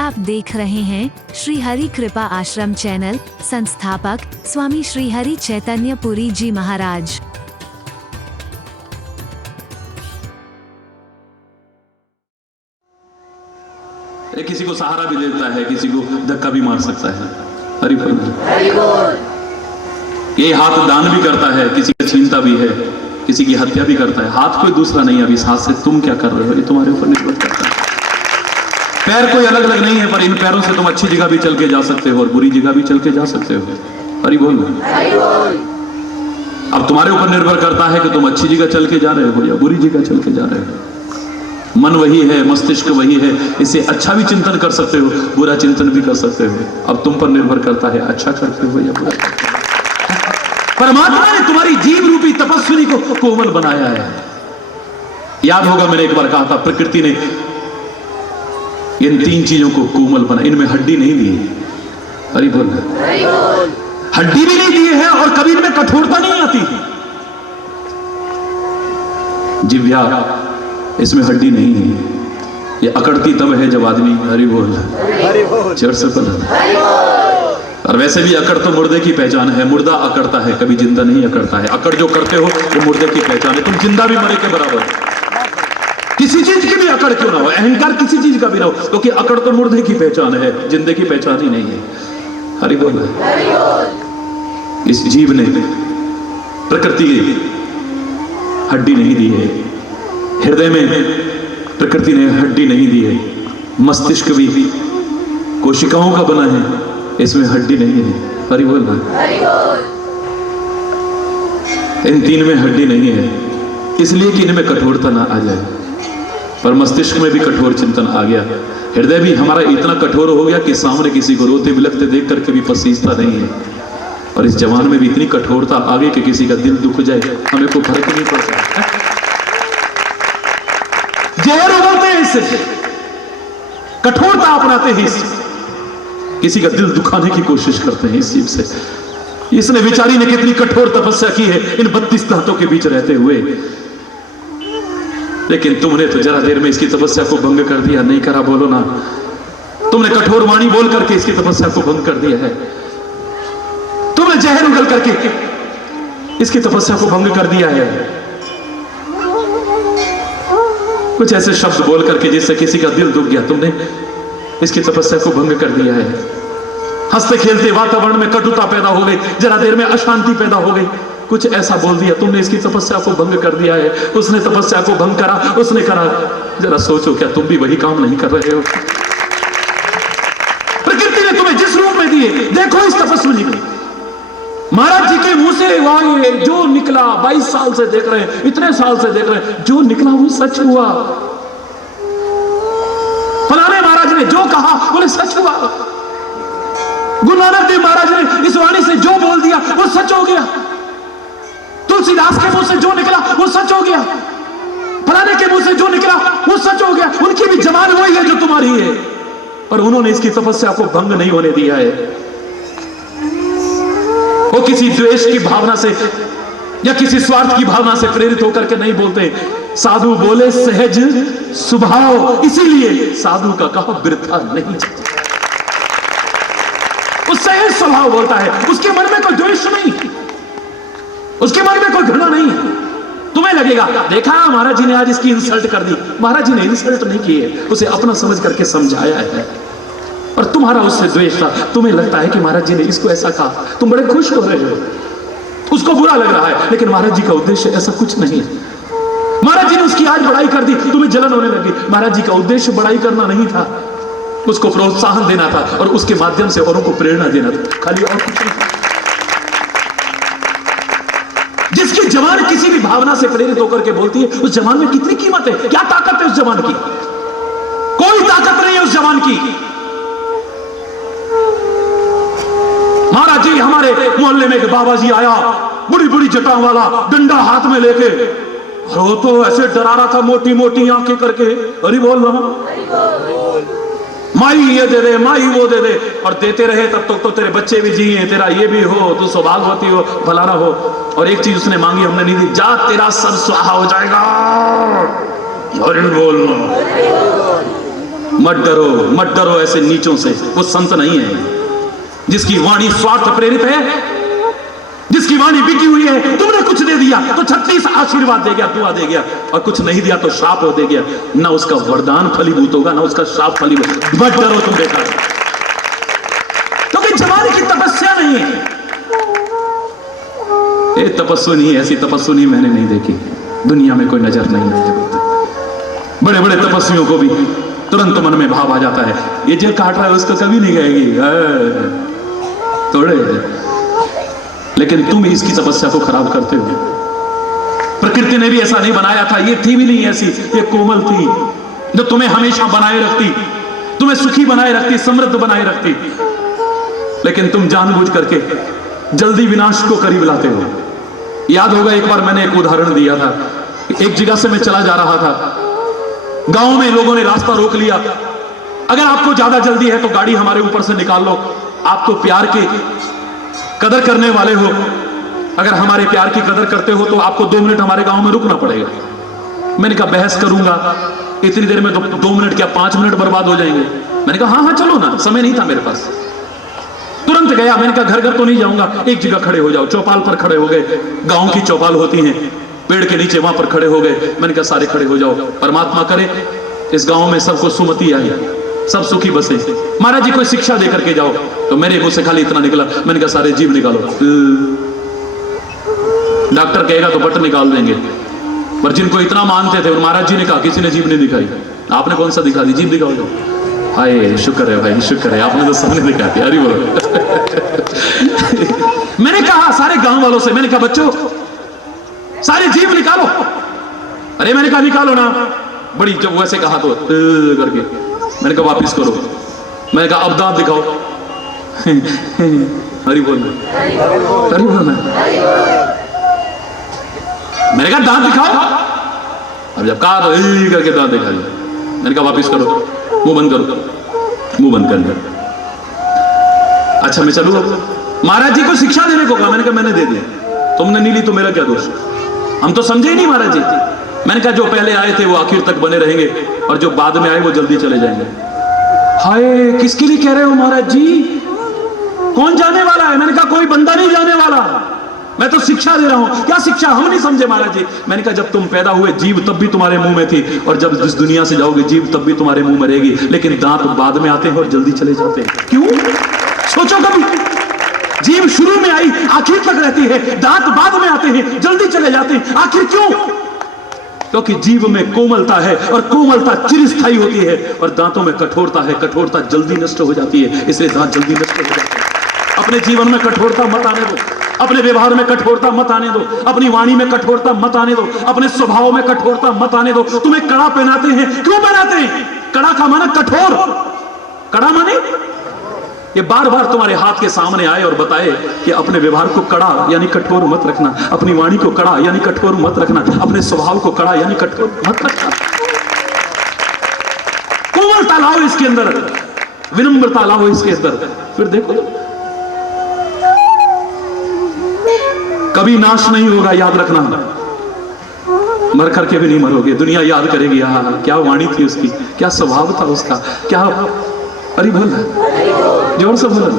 आप देख रहे हैं श्री हरि कृपा आश्रम चैनल। संस्थापक स्वामी श्री हरि चैतन्य पुरी जी महाराज। किसी को सहारा भी देता है, किसी को धक्का भी मार सकता है। हरि बोल। ये हाथ दान भी करता है, किसी का छीनता भी है, किसी की हत्या भी करता है। हाथ कोई दूसरा नहीं है, अभी इस हाथ से तुम क्या कर रहे हो ये तुम्हारे ऊपर निर्भर करता है। पैर कोई अलग अलग नहीं है, पर इन पैरों से तुम अच्छी जगह भी चल के जा सकते हो और बुरी जगह भी चल के जा सकते हो। हरि बोल। अब तुम्हारे ऊपर निर्भर करता है कि तुम अच्छी जगह चल के जा रहे हो या बुरी जगह चल के जा रहे हो। मन वही है, मस्तिष्क वही है, इसे अच्छा भी चिंतन कर सकते हो, बुरा चिंतन भी कर सकते हो। अब तुम पर निर्भर करता है अच्छा करते हो या बुरा। परमात्मा ने तुम्हारी जीव रूपी तपस्विनी को कोमल बनाया है। याद होगा मैंने एक बार कहा था, प्रकृति ने इन तीन चीजों को कोमल बना, इनमें हड्डी नहीं दी है। हरि बोल। हड्डी भी नहीं दी है और कभी इनमें कठोरता नहीं आती। जिव्या, इसमें हड्डी नहीं है, ये अकड़ती तब है जब आदमी हरि बोल चढ़ से पलट। और वैसे भी अकड़ तो मुर्दे की पहचान है, मुर्दा अकड़ता है, कभी जिंदा नहीं अकड़ता है। अकड़ जो करते हो वो मुर्दे की पहचान है, तुम जिंदा भी मरे के बराबर है। किसी चीज की भी अकड़ क्यों ना हो, अहंकार किसी चीज का भी ना हो, क्योंकि अकड़ तो मुर्दे की पहचान है, जिंदे की पहचान ही नहीं है। हरि बोल। इस जीव ने प्रकृति हड्डी नहीं दी है, हृदय में प्रकृति ने हड्डी नहीं दी है, मस्तिष्क भी कोशिकाओं का बना है, इसमें हड्डी नहीं है। हरि बोल। इन तीन में हड्डी नहीं है, इसलिए कि इनमें कठोरता ना आ जाए। पर मस्तिष्क में भी कठोर चिंतन आ गया, हृदय भी हमारा इतना कठोर हो गया कि सामने किसी को रोते बिलखते देख करके भी पसीजता नहीं है। और इस जवान में भी इतनी कठोरता आ गई कि किसी का दिल दुख जाए हमें कोई फर्क नहीं पड़ता। जहर उगलते हैं इससे, कठोरता अपनाते हैं, किसी का दिल दुखाने की कोशिश करते हैं इस जीव से। इसने बेचारी ने कितनी कठोर तपस्या की है इन 32 दांतों के बीच रहते हुए, लेकिन तुमने तो जरा देर में इसकी तपस्या को भंग कर दिया। नहीं करा, बोलो ना। तुमने कठोर वाणी बोल करके इसकी तपस्या को भंग कर दिया है। तुमने जहर उगल करके इसकी तपस्या को भंग कर दिया है। कुछ ऐसे शब्द बोल करके जिससे किसी का दिल दुख गया, तुमने इसकी तपस्या को भंग कर दिया है। हंसते खेलते वातावरण में कटुता पैदा हो गई, जरा देर में अशांति पैदा हो गई, कुछ ऐसा बोल दिया, तुमने इसकी तपस्या को भंग कर दिया है। उसने तपस्या को भंग करा, उसने करा। जरा सोचो, क्या तुम भी वही काम नहीं कर रहे हो? प्रकृति ने तुम्हें जिस रूप में दिए, देखो इस तपस्विनी को। महाराज जी के मुंह से वाणी जो निकला, 22 साल से देख रहे हैं, इतने साल से देख रहे हैं, जो निकला वो सच हुआ। फलाने महाराज ने जो कहा बोले सच हुआ। गुरु नानक देव महाराज ने इस वाणी से जो बोल दिया वो सच हो गया। तुलसीदास के मुंह से जो निकला वो सच हो गया। फलाने के मुंह से जो निकला वो सच हो गया। उनकी भी जबान वही है जो तुम्हारी है, और उन्होंने इसकी तपस्या को भंग नहीं होने दिया है। वो किसी द्वेष की भावना से या किसी स्वार्थ की भावना से प्रेरित होकर के नहीं बोलते। साधु बोले सहज स्वभाव, इसीलिए साधु का कहा वृथा नहीं जाता। वो सहज स्वभाव बोलता है, उसके मन में कोई द्वेष नहीं, उसके मन में कोई घृणा नहीं है। तुम्हें लगेगा देखा महाराज जी ने आज इसकी इंसल्ट कर दी। महाराज जी ने इंसल्ट नहीं की है, उसे अपना समझ करके समझाया है। और तुम्हारा उससे द्वेष था, तुम्हें लगता है कि महाराज जी ने इसको ऐसा कहा, तुम बड़े खुश हो रहे हो, उसको बुरा लग रहा है, लेकिन महाराज जी का उद्देश्य ऐसा कुछ नहीं है। महाराज जी ने उसकी आज बड़ाई कर दी, तुम्हें जलन होने लगी। महाराज जी का उद्देश्य बड़ाई करना नहीं था, उसको प्रोत्साहन देना था और उसके माध्यम से औरों को प्रेरणा देना था, खाली और कुछ नहीं। जिसकी जबान किसी भी भावना से प्रेरित होकर के बोलती है, उस जबान में कितनी कीमत है, क्या ताकत है उस जबान की? कोई ताकत नहीं है उस जबान की। महाराज जी, हमारे मोहल्ले में एक बाबा जी आया, बड़ी बड़ी जटाओं वाला, डंडा हाथ में लेके, और वो तो ऐसे डरा रहा था, मोटी मोटी आंखें करके। हरि बोल रहा, माई ये दे दे, माई वो दे दे, और देते रहे तब तक तो तेरे बच्चे भी जिए, तेरा ये भी हो, तू सौभाग्यवती हो, फलाना हो। और एक चीज उसने मांगी, हमने नहीं दी, जा तेरा सब स्वाहा हो जाएगा। हरि बोल। मत डरो ऐसे नीचों से। वो संत नहीं है जिसकी वाणी स्वार्थ प्रेरित है, जिसकी वाणी बिकी हुई है। तुमने कुछ दे दिया तो 36 आशीर्वाद दे गया, दुआ दे गया, और कुछ नहीं दिया तो श्राप दे गया। ना उसका वरदान फलीभूत होगा, ना उसका श्राप फलीभूत। मत डरो तुम बेटा, क्योंकि जवानी की तपस्या नहीं है। ये तपस्वी ऐसी तपस्वी मैंने नहीं देखी दुनिया में, कोई नजर नहीं आई। बड़े बड़े तपस्वियों को भी तुरंत मन में भाव आ जाता है, ये जो काट रहा है उसको कभी नहीं गएगी थोड़े। लेकिन तुम इसकी तपस्या को खराब करते हो। प्रकृति ने भी ऐसा नहीं बनाया था, ये थी भी नहीं ऐसी, ये कोमल थी जो तुम्हें हमेशा बनाए रखती, तुम्हें सुखी बनाए रखती, समृद्ध बनाए रखती। लेकिन तुम जानबूझ करके जल्दी विनाश को करीब लाते हो। याद होगा एक बार मैंने एक उदाहरण दिया था। एक जगह से मैं चला जा रहा था, गांव में लोगों ने रास्ता रोक लिया। अगर आपको ज्यादा जल्दी है तो गाड़ी हमारे ऊपर से निकाल लो, आप तो प्यार की कदर करने वाले हो। अगर हमारे प्यार की कदर करते हो तो आपको 2 मिनट हमारे गांव में रुकना पड़ेगा। मैंने कहा बहस करूंगा इतनी देर में, तो 2 मिनट क्या 5 मिनट बर्बाद हो जाएंगे। मैंने कहा हाँ चलो ना, समय नहीं था मेरे पास। तुरंत गया। मैंने कहा घर तो नहीं जाऊंगा, एक जगह खड़े हो जाओ। चौपाल पर खड़े हो गए, गांव की चौपाल होती है, पेड़ के नीचे वहां पर खड़े हो गए। मैंने कहा सारे खड़े हो जाओ, परमात्मा करे इस गांव में सबको सुमति आई, सब सुखी बसे। महाराज जी कोई शिक्षा दे करके जाओ। तो मेरे मुंह से खाली इतना निकला, मैंने कहा सारे जीभ निकालो। डॉक्टर कहेगा तो बट निकाल देंगे, पर जिनको इतना मानते थे, महाराज जी ने कहा किसी ने जीभ नहीं दिखाई। आपने कौन सा दिखा दी, जीभ दिखाओ। हाय शुक्र है भाई, शुक्र है आपने तो सबने दिखा दिया। अरे बोलो मैंने कहा सारे गांव वालों से, मैंने कहा बच्चों सारे जीभ निकालो। अरे मैंने कहा निकालो ना, बड़ी जब वैसे कहा तो करके। मैंने कहा वापिस करो। मैंने कहा अब दांत दिखाओ। हरी बोलना, हरी बोलना। मैंने कहा दांत दिखाओ। अब जब कहा तो करके दांत दिखा दिया। मैंने कहा वापिस करो, मुंह बंद करो, मुंह बंद कर। अच्छा मैं चलूँ। महाराज जी को शिक्षा देने को कहा। मैंने कहा मैंने दे दिया, तुमने नहीं ली तो मेरा क्या दोष। हम तो समझे ही नहीं महाराज जी। मैंने कहा जो पहले आए थे वो आखिर तक बने रहेंगे, और जो बाद में आए वो जल्दी चले जाएंगे। हाय किसके लिए कह रहे हो महाराज जी, कौन जाने वाला है। मैंने कहा कोई बंदा नहीं जाने वाला, मैं तो शिक्षा दे रहा हूं। क्या शिक्षा, हम नहीं समझे महाराज जी। मैंने कहा जब तुम पैदा हुए जीभ तब भी तुम्हारे मुंह में थी, और जब इस दुनिया से जाओगे जीभ तब भी तुम्हारे मुंह में रहेगी, लेकिन दांत बाद में आते हैं और जल्दी चले जाते हैं। क्यों, सोचो कभी। जीभ शुरू में आई आखिर तक रहती है, दांत बाद में आते हैं जल्दी चले जाते हैं। आखिर क्यों, क्योंकि जीभ में कोमलता है, और कोमलता चिरस्थायी होती है, और दांतों में कठोरता है, कठोरता जल्दी नष्ट हो जाती है, इसलिए दांत जल्दी नष्ट हो जाते हैं। अपने जीवन में कठोरता मत आने दो, अपने व्यवहार में कठोरता मत आने दो, अपनी वाणी में कठोरता मत आने दो, अपने स्वभाव में कठोरता मत आने दो। तुम्हें कड़ा पहनाते हैं, क्यों पहनाते हैं। कड़ा का माना कठोर, कड़ा माने ये बार बार तुम्हारे हाथ के सामने आए और बताए कि अपने व्यवहार को कड़ा यानी कठोर मत रखना, अपनी वाणी को कड़ा यानी कठोर मत रखना, अपने स्वभाव को कड़ा यानी कठोर मत रखना। कोमलता लाओ इसके अंदर, विनम्रता लाओ इसके अंदर, फिर देखो कभी नाश नहीं होगा। याद रखना, मर करके भी नहीं मरोगे, दुनिया याद करेगी हाँ क्या वाणी थी उसकी, क्या स्वभाव था उसका, क्या। अरे बोल, जोर से बोल।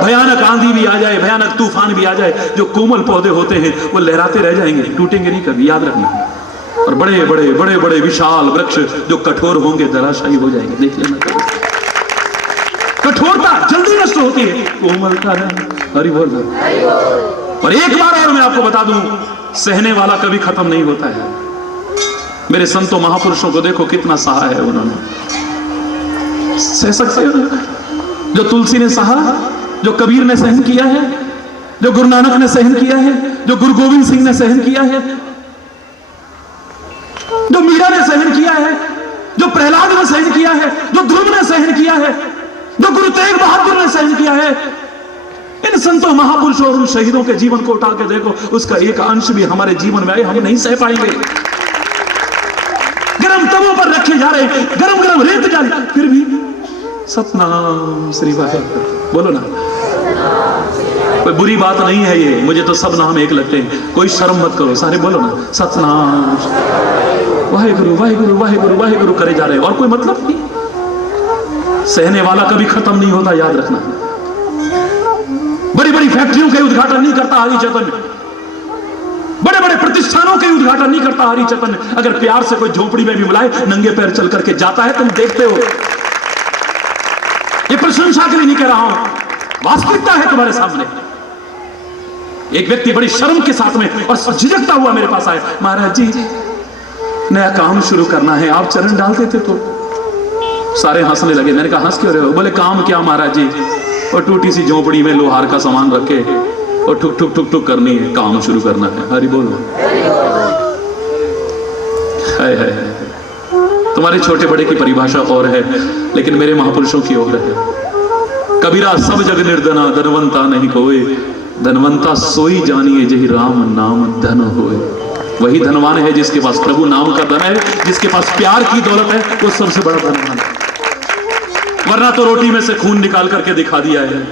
भयानक आंधी भी आ जाए, भयानक तूफान भी आ जाए, जो कोमल पौधे होते हैं वो लहराते रह जाएंगे, टूटेंगे नहीं कभी, याद रखना। और बड़े बड़े बड़े बड़े विशाल वृक्ष जो कठोर होंगे धराशायी हो जाएंगे, देख लेना। कठोरता जल्दी नष्ट होती है, कोमलता है। हरि बोल। और एक बार और मैं आपको बता दूं, सहने वाला कभी खत्म नहीं होता है। मेरे संतों महापुरुषों को देखो कितना सहा है उन्होंने, सह सकते हो। जो तुलसी ने सहा, जो कबीर ने सहन किया है, जो गुरु नानक ने सहन किया है, जो गुरु गोविंद सिंह ने सहन किया है, जो मीरा ने सहन किया है, जो प्रहलाद ने सहन किया है, जो ध्रुव ने सहन किया है, जो गुरु तेग बहादुर ने सहन किया है। इन संतों महापुरुषों और उन शहीदों के जीवन को उठा के देखो, उसका एक अंश भी हमारे जीवन में आए हम नहीं सह पाएंगे। गरम तवों पर रखे जा रहे, गरम गरम रेत जा रही, फिर भी सतनाम श्री वाहेगुरु बोलो ना। कोई बुरी बात नहीं है ये, मुझे तो सब नाम एक लगते हैं, कोई शर्म मत करो, सारे बोलो ना सतनाम वाहेगुरु वाहेगुरु वाहेगुरु वाहेगुरु करे जा रहे हैं, और कोई मतलब नहीं। सहने वाला कभी खत्म नहीं होता, याद रखना। बड़ी बड़ी फैक्ट्रियों के उद्घाटन नहीं करता हरि चैतन्य, बड़े बड़े प्रतिष्ठानों के उद्घाटन नहीं करता हरि चैतन्य। अगर प्यार से कोई झोपड़ी में भी बुलाए, नंगे पैर चल करके जाता है, तुम देखते हो। ये प्रशंसा के लिए नहीं कह रहा हूं, वास्तविकता है तुम्हारे सामने। एक व्यक्ति बड़ी शर्म के साथ में और झिझकता हुआ मेरे पास आया, महाराज जी नया काम शुरू करना है, आप चरण डाल देते तो। सारे हंसने लगे। मैंने कहा हंस क्यों रहे हो? बोले काम क्या महाराज जी, और टूटी सी झोपड़ी में लोहार का सामान रखे और ठुक ठुक ठुक ठुक करनी है, काम शुरू करना है। हरि बोलो। है तुम्हारे छोटे बड़े की परिभाषा और है, लेकिन मेरे महापुरुषों की और है। कबीरा सब जग निर्धना, धनवंता नहीं कोई, धनवंता सोई जानिए जही राम नाम धन होए। वही धनवान है जिसके पास प्रभु नाम का धन है, जिसके पास प्यार की दौलत है, वो सबसे बड़ा धनवान है। वरना तो रोटी में से खून निकाल करके दिखा दिया है।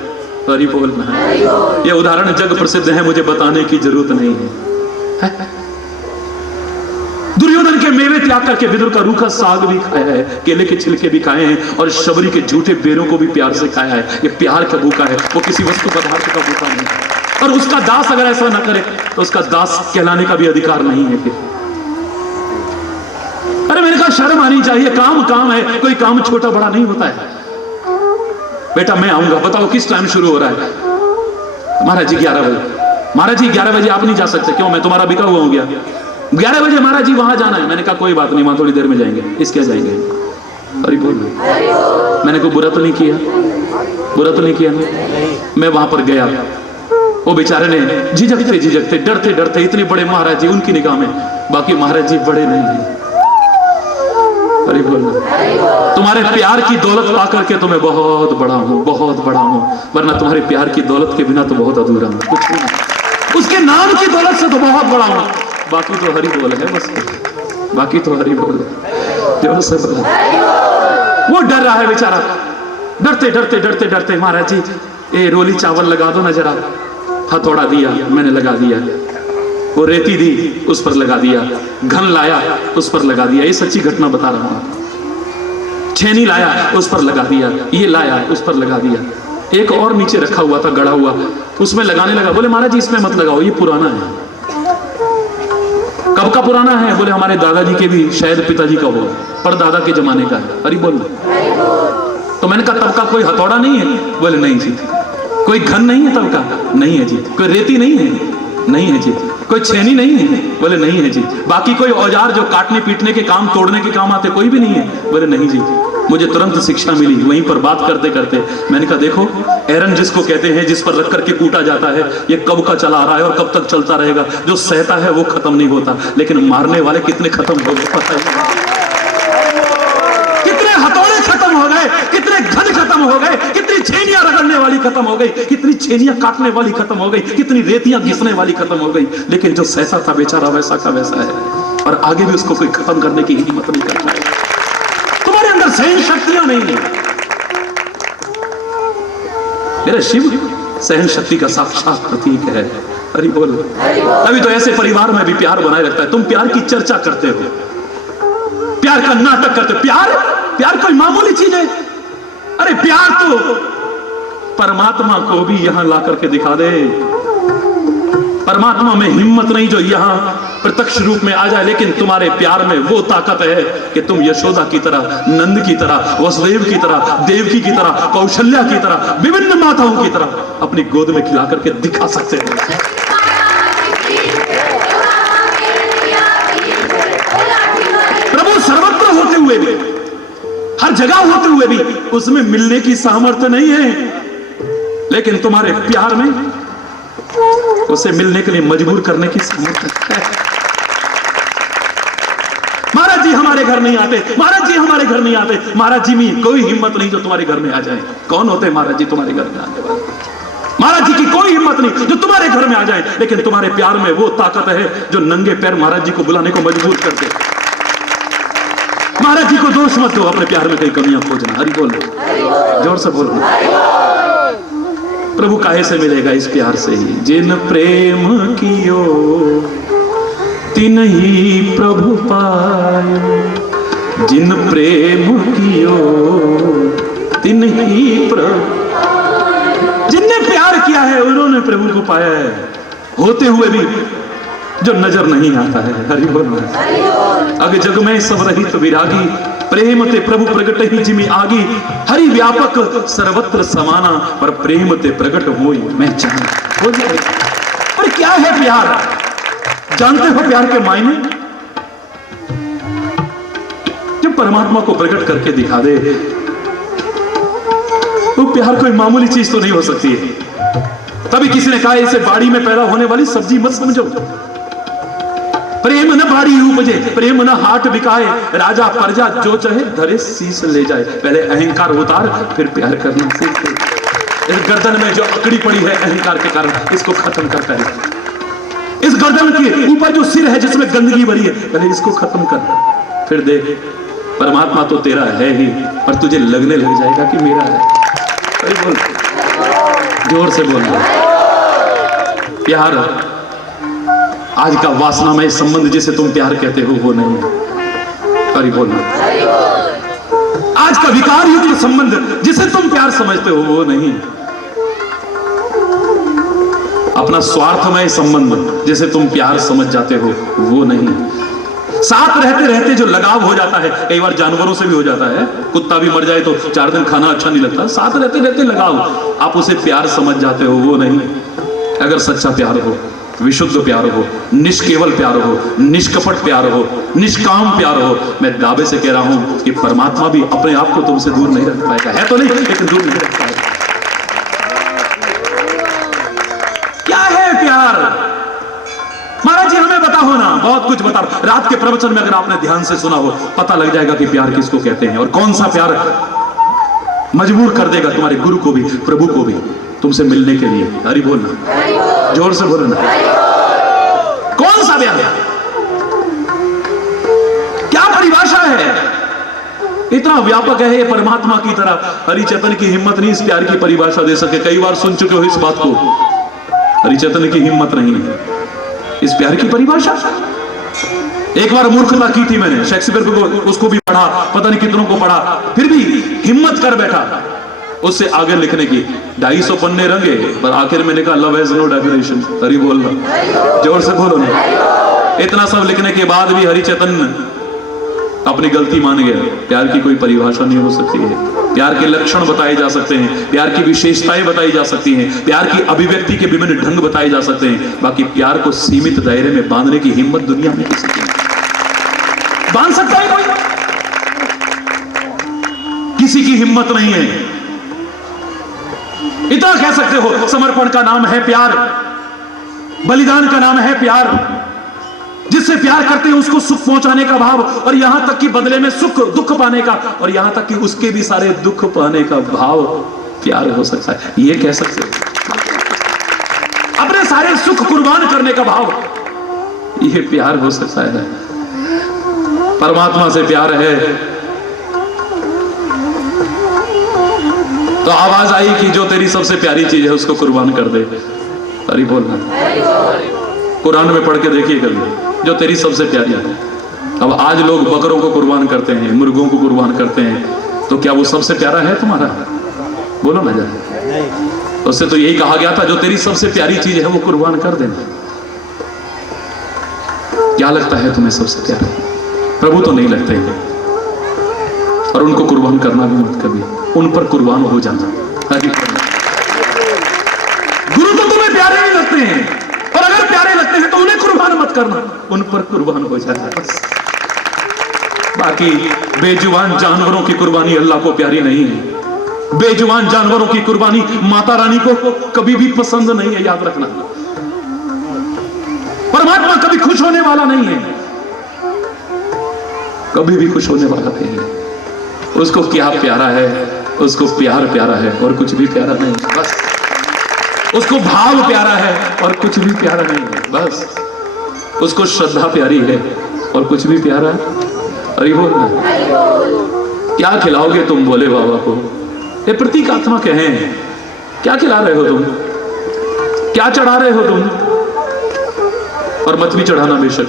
हरि बोल है। ये उदाहरण जग प्रसिद्ध है, मुझे बताने की जरूरत नहीं है। दुर्योधन के मेवे त्याग करके विदुर का रूखा साग भी खाया है, केले के छिलके भी खाए हैं, और शबरी के झूठे बेरों को भी प्यार से खाया है। ये प्यार का भूखा है, वो किसी वस्तु पदार्थ का भूखा नहीं है। और उसका दास अगर ऐसा ना करे तो उसका दास कहलाने का भी अधिकार नहीं है फिर। अरे मैंने कहा शर्म आनी चाहिए, काम काम है, कोई काम छोटा बड़ा नहीं होता है। बेटा मैं आऊंगा, बताओ किस टाइम शुरू हो रहा है? महाराज जी 11 बजे। महाराज जी 11 बजे आप नहीं जा सकते, क्यों? मैं तुम्हारा बिका हुआ हो गया। 11 बजे महाराज जी वहां जाना है। मैंने कहा कोई बात नहीं, वहां थोड़ी देर में जाएंगे। इसके जाएंगे? अरे बोल, मैंने कोई बुरा तो नहीं किया, बुरा तो नहीं किया ना? मैं वहां पर गया, वो बेचारे ने झिझकते डरते डरते, इतने बड़े महाराज जी उनकी निगाह में, बाकी महाराज जी बड़े नहीं है। अरे बोल, तुम्हारे प्यार की दौलत पा करके तो मैं बहुत बड़ा हूं, बहुत बड़ा हूं, वरना तुम्हारे प्यार की दौलत के बिना तो बहुत अधूरा हूं, कुछ नहीं। उसके नाम की दौलत से तो बहुत बड़ा हूं, बाकी तो हरि बोल है बस, बाकी तो हरि बोल जो सब। वो डर रहा है बेचारा, डरते डरते डरते डरते, महाराज जी ये रोली चावल लगा दो ना जरा। हथौड़ा दिया, मैंने लगा दिया। वो रेती दी, उस पर लगा दिया। घन लाया, उस पर लगा दिया। ये सच्ची घटना बता रहा हूं। छेनी लाया, उस पर लगा दिया। ये लाया, उस पर लगा दिया। एक और नीचे रखा हुआ था, गड़ा हुआ, उसमें लगाने लगा। बोले महाराज जी इसमें मत लगाओ, ये पुराना है। कब का पुराना है? बोले हमारे दादाजी के भी शायद पिताजी का हो, पर दादा के जमाने का है। अरे बोल। तो मैंने कहा तब का कोई हथौड़ा नहीं है? बोले नहीं जी। कोई घन नहीं है तब का? नहीं है जी। कोई रेती नहीं है? नहीं है जी। कोई छेनी नहीं है? बोले नहीं है जी। बाकी कोई औजार जो काटने पीटने के काम, तोड़ने के काम आते, कोई भी नहीं है? बोले नहीं जी। मुझे तुरंत शिक्षा मिली वहीं पर बात करते करते। मैंने कहा देखो, एरन जिसको कहते हैं, जिस पर रख करके कूटा जाता है, ये कब का चला आ रहा है और कब तक चलता रहेगा। जो सहता है वो खत्म नहीं होता, लेकिन मारने वाले कितने खत्म हो गए पता है? कितने हथौड़े खत्म हो गए, कितने घन खत्म हो गए, कितनी छेनियां रगड़ने वाली खत्म हो गई, कितनी छेनियां काटने वाली खत्म हो गई, कितनी रेतियां घिसने वाली खत्म हो गई। लेकिन जो सहता था बेचारा वैसा का वैसा है, और आगे भी उसको कोई खत्म करने की हिम्मत नहीं करता है। तुम्हारे अंदर सहन शक्तियां नहीं है। मेरे शिव सहन शक्ति का साक्षात प्रतीक है। अरे बोल। अभी तो ऐसे परिवार में भी प्यार बनाए रखता है। तुम प्यार की चर्चा करते हो, प्यार का नाटक करते हो। प्यार कोई मामूली चीज है? अरे प्यार तो परमात्मा को भी यहां ला करके दिखा दे। परमात्मा में हिम्मत नहीं जो यहां प्रत्यक्ष रूप में आ जाए, लेकिन तुम्हारे प्यार में वो ताकत है कि तुम यशोदा की तरह, नंद की तरह, वसुदेव की तरह, देवकी की तरह, कौशल्या की तरह, विभिन्न माताओं की तरह अपनी गोद में खिला करके दिखा सकते हो। प्रभु सर्वत्र होते हुए भी, हर जगह होते हुए भी उसमें मिलने की सामर्थ्य नहीं है, लेकिन तुम्हारे प्यार में उसे मिलने के लिए मजबूर करने की सामर्थ्य है। महाराज जी हमारे घर नहीं आते, महाराज जी हमारे घर नहीं आते, महाराज जी में कोई हिम्मत नहीं जो तुम्हारे घर में आ जाए। कौन होते हैं महाराज जी तुम्हारे घर में आने वाले? महाराज जी की कोई हिम्मत नहीं जो तुम्हारे घर में आ जाए, लेकिन तुम्हारे प्यार में वो ताकत है जो नंगे पैर महाराज जी को बुलाने को मजबूर कर दे। महाराज जी को दोष मत दो, अपने प्यार में कई कमियां खोजना। हरि बोल, जोर से बोल। प्रभु काहे से मिलेगा? इस प्यार से ही। जिन प्रेम कियो तिन ही प्रभु पायो, जिन प्रेम कियो नहीं प्रभु। जिनने प्यार किया है उन्होंने प्रभु को पाया है, होते हुए भी जो नजर नहीं आता है। हरि बोल। अग जग में सब रहित विरागी, प्रेम ते प्रभु प्रगट ही जिमि आगी। हरि व्यापक सर्वत्र समाना, पर प्रेम ते प्रगट होई मैं जाना। पर क्या है प्यार? जानते हो प्यार के मायने? जब परमात्मा को प्रकट करके दिखा दे तो प्यार कोई मामूली चीज तो नहीं हो सकती है। तभी किसी ने कहा इसे बाड़ी में पैदा होने वाली सब्जी मत समझो। प्रेम न बाड़ी उपजे, प्रेम न हाट बिकाए, राजा प्रजा जो चाहे धरे शीश ले जाए। पहले अहंकार उतार, फिर प्यार करना सीख। इस गर्दन में जो अकड़ी पड़ी है अहंकार के कारण, इसको खत्म करता है। इस गर्दन के ऊपर जो सिर है जिसमें गंदगी भरी है, पहले इसको खत्म कर, फिर देख परमात्मा तो तेरा है ही, पर तुझे लगने लग जाएगा कि मेरा है। बोल, जोर से बोल। प्यार आज का वासनामय संबंध जिसे तुम प्यार कहते हो वो नहीं। अरे बोलना। आज का विकार युक्त संबंध जिसे तुम प्यार समझते हो वो नहीं। अपना स्वार्थमय संबंध जिसे तुम प्यार समझ जाते हो वो नहीं। साथ रहते रहते जो लगाव हो जाता है, कई बार जानवरों से भी हो जाता है। कुत्ता भी मर जाए तो 4 दिन खाना अच्छा नहीं लगता। साथ रहते रहते लगाव, आप उसे प्यार समझ जाते हो वो नहीं। अगर सच्चा प्यार हो, विशुद्ध प्यार हो, निष्केवल प्यार हो, निष्कपट प्यार हो, निष्काम प्यार हो, मैं दावे से कह रहा हूं कि परमात्मा भी अपने आप को तुमसे दूर नहीं रख पाएगा। है तो नहीं, लेकिन दूर नहीं रख पाएगा। क्या है प्यार? महाराज जी हमें बता हो ना, बहुत कुछ बता। रात के प्रवचन में अगर आपने ध्यान से सुना हो, पता लग जाएगा कि प्यार किसको कहते हैं और कौन सा प्यार मजबूर कर देगा तुम्हारे गुरु को भी, प्रभु को भी तुमसे मिलने के लिए। हरि बोलना, जोर से बोलना। कौन सा प्यार? क्या परिभाषा है? इतना व्यापक है ये परमात्मा की तरह। हरि चैतन्य की हिम्मत नहीं इस प्यार की परिभाषा दे सके। कई बार सुन चुके हो इस बात को। हरि चैतन्य की हिम्मत नहीं है इस प्यार की परिभाषा। एक बार मूर्खता की थी मैंने, शेक्सपियर को उसको भी पढ़ा, पता नहीं कितनों को पढ़ा, फिर भी हिम्मत कर बैठा उससे आगे लिखने की। 250 पन्ने रंगे, पर आखिर में लिखा love has no definition. Hari बोलना, जोर से बोलो ना। इतना सब लिखने के बाद भी हरि चैतन्य अपनी गलती मान गया। प्यार की कोई परिभाषा नहीं हो सकती है। प्यार के लक्षण बताए जा सकते हैं, प्यार की विशेषताएं बताई जा सकती हैं, प्यार की अभिव्यक्ति के विभिन्न ढंग बताए जा सकते हैं। बाकी प्यार को सीमित दायरे में बांधने की हिम्मत दुनिया में किसी की नहीं। बांध सकता है कोई? किसी की हिम्मत नहीं है। इतना कह सकते हो समर्पण का नाम है प्यार, बलिदान का नाम है प्यार। जिससे प्यार करते हैं उसको सुख पहुंचाने का भाव, और यहां तक कि बदले में सुख दुख पाने का, और यहां तक कि उसके भी सारे दुख पाने का भाव प्यार हो सकता है। ये कह सकते हो अपने सारे सुख कुर्बान करने का भाव, ये प्यार हो सकता है। परमात्मा से प्यार है तो आवाज आई कि जो तेरी सबसे प्यारी चीज है उसको कुर्बान कर दे। हरि बोलना। कुरान में पढ़ के देखिए कभी, जो तेरी सबसे प्यारी है। अब आज लोग बकरों को कुर्बान करते हैं, मुर्गों को कुर्बान करते हैं, तो क्या वो सबसे प्यारा है तुम्हारा? बोलो ना जरा। उससे तो यही कहा गया था जो तेरी सबसे प्यारी चीज है वो कुर्बान कर देना। क्या लगता है तुम्हें सबसे प्यारा? प्रभु तो नहीं लगते हैं, और उनको कुर्बान करना भी मत कभी, उन पर कुर्बान हो जाना। गुरु तो तुम्हें प्यारे नहीं लगते हैं, और अगर प्यारे लगते हैं तो उन्हें कुर्बान मत करना, उन पर कुर्बान हो जाना बस। बाकी बेजुबान जानवरों की कुर्बानी अल्लाह को प्यारी नहीं है। बेजुबान जानवरों की कुर्बानी माता रानी को कभी भी पसंद नहीं है, याद रखना। परमात्मा कभी खुश होने वाला नहीं है, कभी भी खुश होने वाला नहीं है। उसको क्या प्यारा है? उसको प्यार प्यारा है और कुछ भी प्यारा नहीं, बस। उसको भाव प्यारा है और कुछ भी प्यारा नहीं है, बस। उसको श्रद्धा प्यारी है और कुछ भी प्यारा है। अरे बोल ना, क्या खिलाओगे तुम बोले बाबा को? ये प्रतीकात्मक है। क्या खिला रहे हो तुम? क्या चढ़ा रहे हो तुम? और मत भी चढ़ाना बेशक,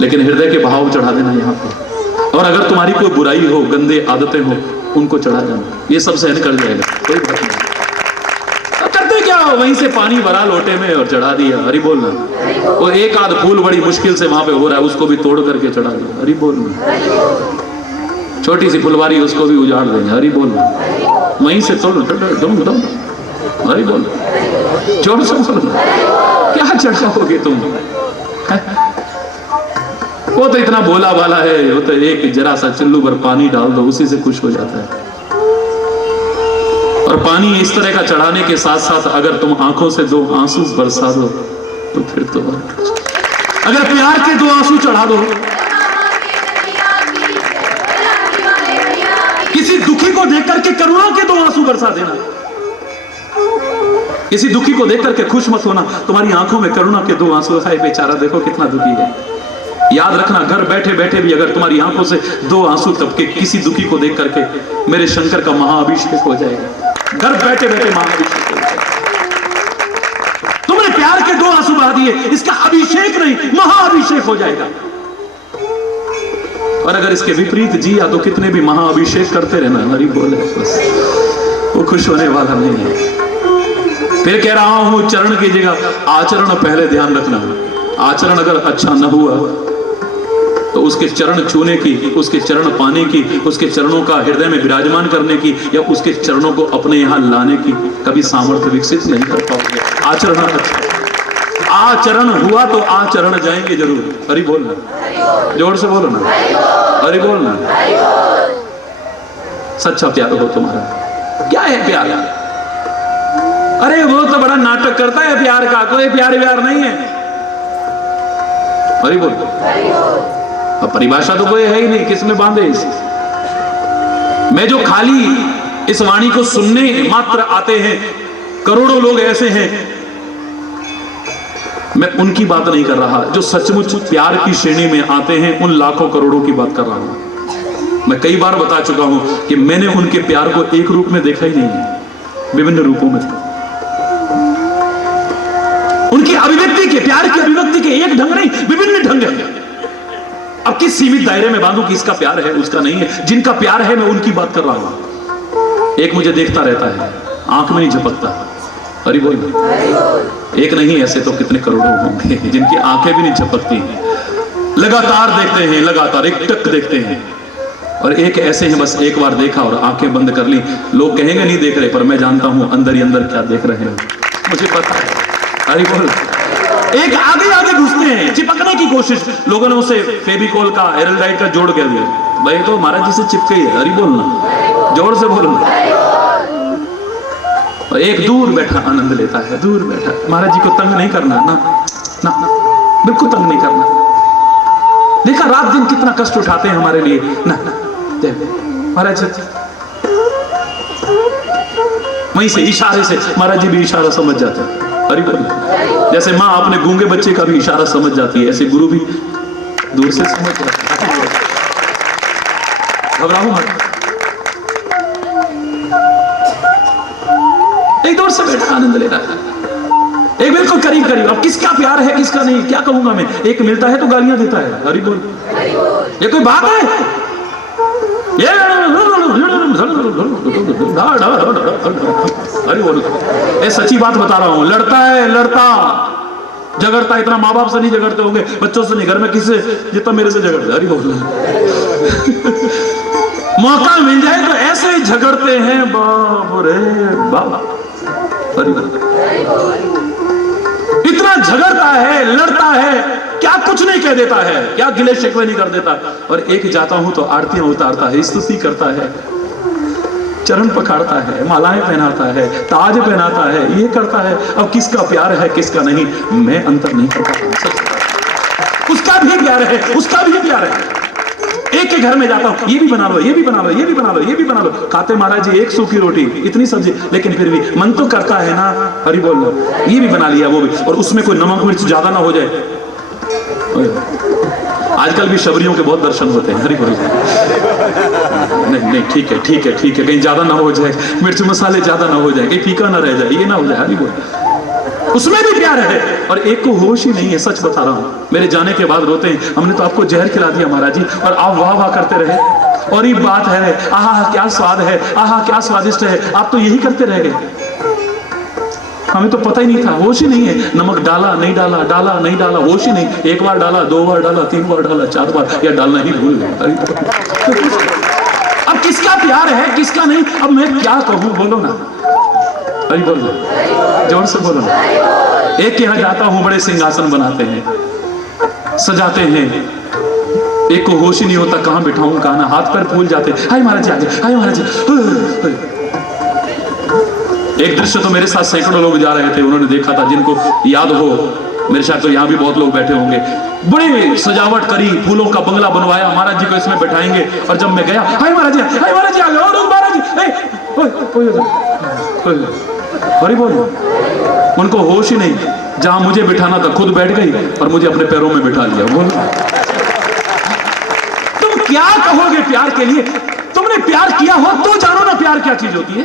लेकिन हृदय के भाव चढ़ा देना। यहाँ पर और अगर तुम्हारी कोई बुराई हो, गंदे आदतें हो, उनको चढ़ा जाना, ये सब सहन कर जाएगा, कोई बात नहीं। करते क्या हो, वहीं से पानी भरा लोटे में और चढ़ा दिया, हरि बोलना। वो एक आध फूल बड़ी मुश्किल से वहां पे हो रहा है, उसको भी तोड़ करके चढ़ा दिया, हरि बोलना। छोटी सी फुलवारी, उसको भी उजाड़ देंगे, हरि बोलना। वहीं से तोड़, हरि बोलना, जोर से बोलना। क्या चढ़ाओगे तुम? वो तो इतना भोला वाला है, वो तो एक जरा सा चुल्लू भर पानी डाल दो, उसी से खुश हो जाता है। और पानी इस तरह का चढ़ाने के साथ साथ अगर तुम आंखों से 2 आंसू बरसा दो तो फिर तो अगर प्यार के 2 आंसू चढ़ा दो, किसी दुखी को देख करके करुणा के 2 आंसू बरसा देना। किसी दुखी को देख करके खुश मत होना, तुम्हारी आंखों में करुणा के 2 आंसू है, बेचारा देखो कितना दुखी है। याद रखना, घर बैठे बैठे भी अगर तुम्हारी आंखों से 2 आंसू टपके किसी दुखी को देख करके, मेरे शंकर का महाअभिषेक हो जाएगा। घर बैठे बैठे महाअभिषेक हो जाएगा। तुमने प्यार के 2 आंसू बहा दिए, इसका अभिषेक नहीं, महाअभिषेक हो जाएगा। और अगर इसके विपरीत जिया तो कितने भी महाअभिषेक करते रहना, हरि बोले, बस वो खुश होने वाला नहीं है। फिर कह रहा हूं, चरण की जगह आचरण पहले ध्यान रखना। आचरण अगर अच्छा न हुआ तो उसके चरण छूने की, उसके चरण पाने की, उसके चरणों का हृदय में विराजमान करने की या उसके चरणों को अपने यहां लाने की कभी सामर्थ्य विकसित नहीं कर पाओगे। आचरण अच्छा, आचरण हुआ तो आचरण जाएंगे जरूर, हरि बोलना, जोर से बोलो ना, हरि बोलना। सच्चा प्यार हो तुम्हारा। क्या है प्यार? अरे वो तो बड़ा नाटक करता है प्यार का, कोई प्यार व्यार नहीं है, हरि बोल। अब परिभाषा तो कोई है ही नहीं, किसमें बांधे इसे? मैं जो खाली इस वाणी को सुनने मात्र आते हैं, करोड़ों लोग ऐसे हैं, मैं उनकी बात नहीं कर रहा। जो सचमुच प्यार की श्रेणी में आते हैं, उन लाखों करोड़ों की बात कर रहा हूं। मैं कई बार बता चुका हूं कि मैंने उनके प्यार को एक रूप में देखा ही नहीं है, विभिन्न रूपों में। उनकी अभिव्यक्ति के, प्यार की अभिव्यक्ति के एक ढंग नहीं, विभिन्न ढंग है। अब किस सीमित दायरे में बांधूं कि इसका प्यार है, उसका नहीं है? जिनका प्यार है मैं उनकी बात कर रहा हूं। एक मुझे देखता रहता है, आंख में नहीं झपकता, हरि बोल। एक नहीं, ऐसे तो कितने करोड़ों होंगे जिनकी आंखें भी नहीं झपकती, लगातार देखते हैं, लगातार एक टक देखते हैं। और एक ऐसे हैं, बस एक बार देखा और आंखें बंद कर ली। लोग कहेंगे नहीं देख रहे, पर मैं जानता हूं अंदर ही अंदर क्या देख रहे हैं, मुझे पता है, हरि बोल। एक आगे आगे घुसते हैं, चिपकने की कोशिश। लोगों ने उसे फेविकोल का, एरलडाइट का जोड़ कह दिया, भाई तो महाराज जी से चिपके ही है, हरि बोलना, जोर से बोलना। और एक दूर बैठा आनंद लेता है, दूर बैठा। महाराज जी को तंग नहीं करना ना, ना, बिल्कुल तंग नहीं करना। देखा रात दिन कितना कष्ट उठाते हैं हमारे लिए, ना, महाराज जी वहीं से इशारे से, महाराज जी भी इशारा समझ जाते हैं, हरि बोल। जैसे माँ अपने गूंगे बच्चे का भी इशारा समझ जाती है, ऐसे गुरु भी दूर से समझ जाते हैं। घबराओ मत। एक दूर से बैठा आनंद ले रहा है, एक बिल्कुल करीब करीब। अब किसका प्यार है किसका नहीं, क्या कहूंगा मैं? एक मिलता है तो गालियां देता है, हरि बोल। ये कोई बात है? ये अरे बोल, ये सच्ची बात बता रहा हूं। लड़ता है, लड़ता झगड़ता, इतना माँ बाप से नहीं झगड़ते होंगे, बच्चों से नहीं, घर में किससे जितना मेरे से झगड़ते, अरे बोल। मौका मिल जाए तो ऐसे झगड़ते हैं, बाप रे बाप, अरे इतना झगड़ता है, लड़ता है, क्या कुछ नहीं कह देता है, क्या गिले शिकवे नहीं कर देता। और एक जाता हूं तो आरतियां उतारता है, स्तुति करता है, चरण पकड़ता है, मालाएं पहनाता है, ताज पहनाता है, ये करता है। अब किसका प्यार है किसका नहीं, मैं अंतर नहीं कर पाता। उसका भी प्यार है, उसका भी प्यार है। एक के घर में जाता हूं, ये भी बना लो, ये भी बना लो, ये भी बना लो, ये भी बना लो। खाते महाराज जी एक सूखी रोटी, इतनी सब्जी, लेकिन फिर भी मन तो करता है ना, हरि बोल लो, ये भी बना लिया, वो भी, और उसमें कोई नमक मिर्च ज्यादा ना हो जाए। आजकल भी शबरियों के बहुत दर्शन होते हैं, हरि बोल। नहीं नहीं, ठीक है ठीक है ठीक है, कहीं ज्यादा ना हो जाए, मिर्च मसाले ज्यादा ना हो जाए, कहीं फीका ना रह जाए, ये ना हो जाए, हरि बोल। उसमें भी प्यार है, और एक को होश ही नहीं है। सच बता रहा हूं, मेरे जाने के बाद रोते हैं, हमने तो आपको जहर खिला दिया महाराज जी, और आप वाह वाह करते रहे, और ये बात है, आहा क्या स्वाद है, आहा क्या स्वादिष्ट है, आप तो यही करते रह गए। हमें तो पता ही नहीं था, होश ही नहीं है। नमक डाला नहीं डाला, डाला नहीं डाला, होश ही नहीं। एक बार डाला, 2 बार डाला, 3 बार डाला, 4 बार, या डालना ही भूल गए। अब किसका प्यार है किसका नहीं, अब मैं क्या कहूं, बोलो ना, अरे बोलो, जोर से बोलो ना। एक के यहाँ जाता हूं, बड़े सिंहासन बनाते हैं, सजाते हैं, एक को होश ही नहीं होता कहां बिठाऊं कहां ना, हाथ पैर फूल जाते, हाय महाराज जी आ गए, हाय महाराज जी। एक दृश्य तो मेरे साथ सैकड़ों लोग जा रहे थे, उन्होंने देखा था, जिनको याद हो, मेरे साथ तो यहाँ भी बहुत लोग बैठे होंगे, बड़ी सजावट करी, फूलों का बंगला बनवाया, महाराज जी को इसमें बैठाएंगे, और जब मैं गया, हाय महाराज जी आ गए, और महाराज जी, अरे बोलो, उनको होश ही नहीं, जहां मुझे बिठाना था खुद बैठ गई, और मुझे अपने पैरों में बिठा लिया। बोलो तुम क्या कहोगे प्यार के लिए, तुमने प्यार किया हो तो जानो ना प्यार क्या चीज होती है।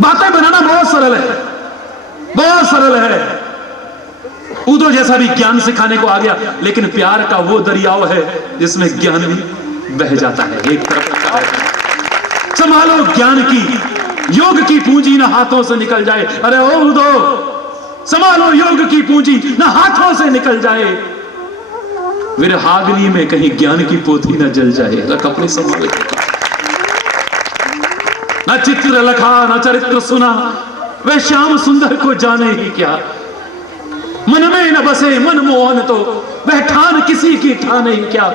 बातें बनाना बहुत सरल है, बहुत सरल है, उदो जैसा भी ज्ञान सिखाने को आ गया, लेकिन प्यार का वो दरियाव है जिसमें ज्ञान भी बह जाता है। एक तरफ संभालो ज्ञान की, योग की पूंजी ना हाथों से निकल जाए, अरे ओ उदो संभालो योग की पूंजी ना हाथों से निकल जाए, विरहाग्नि में कहीं ज्ञान की पोथी ना जल जाए। कपड़े संभाले, न चित्र लखा न चरित्र सुना, वे श्याम सुंदर को जाने ही क्या, मन में न बसे मन मोहन तो वह ठान किसी की ठाने ही क्या,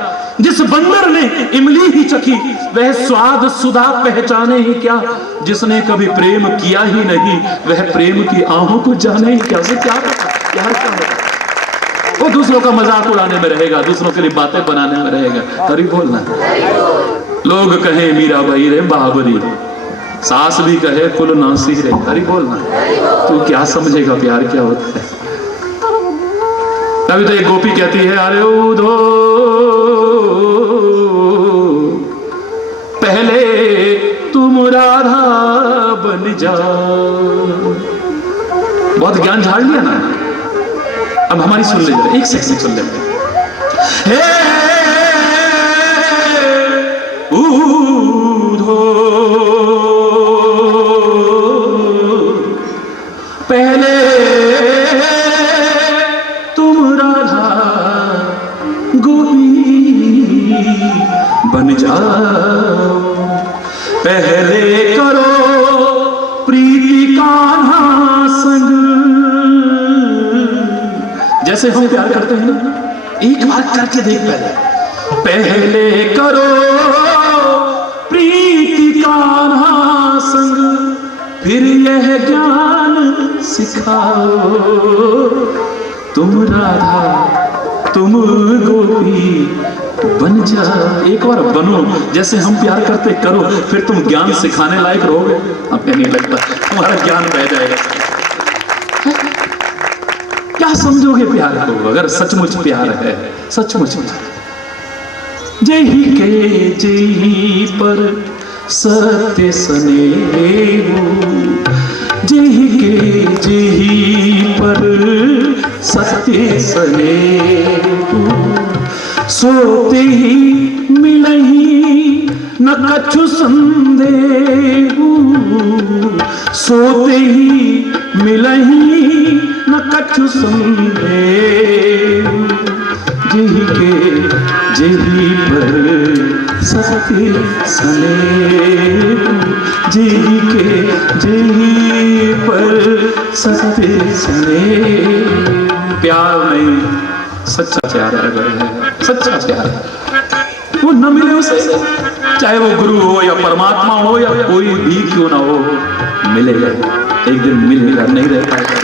जिस बंदर ने इमली ही चखी वह स्वाद सुधा पहचाने ही क्या, जिसने कभी प्रेम किया ही नहीं वह प्रेम की आहों को जाने ही क्या। उसे क्या प्यार क्या होगा, वो दूसरों का मजाक उड़ाने में रहेगा, दूसरों के लिए बातें बनाने में रहेगा। करीब बोलना, लोग कहे मीरा भाई रे बाबरी, सास भी कहे कुल नासी रे, अरे बोलना, तू क्या समझेगा प्यार क्या होता है। तभी तो एक गोपी कहती है, अरे उदो पहले तुम राधा बन जा। बहुत ज्ञान झाड़ लिया ना, अब हमारी सुन ले जरा, एक सेकंड सुन ले। पहले तुम राधा गोपी बन जाओ, पहले करो प्रीति कान्हा संग। जैसे हम प्यार करते हैं ना, एक बार करके देख, पहले करो प्रीति कान्हा संग, फिर यह ज्ञान सिखाओ, तुम राधा तुम गोपी बन जा। एक बार बनो, जैसे हम प्यार करते करो, फिर तुम ज्ञान सिखाने लायक रहोगे। अब नहीं लगता तुम्हारा ज्ञान बह जाएगा। क्या समझोगे प्यार को, अगर सचमुच प्यार है, सचमुच। जही के जही पर सत्य स्नेहु, जही के जही पर सत्य स्नेहु, सोते ही मिलही न कछु संदेहु, सोते ही मिलही न कछु संदेहु, जही के जही पर सत्य स्नेहु, जही के जही पर सत्य स्नेहु। प्यार नहीं, सच्चा प्यार अगर है, सच्चा प्यार वो न मिले उसे, चाहे वो गुरु हो या परमात्मा हो या कोई भी क्यों ना हो, मिलेगा एक दिन, मिलेगा, नहीं रह पाएगा।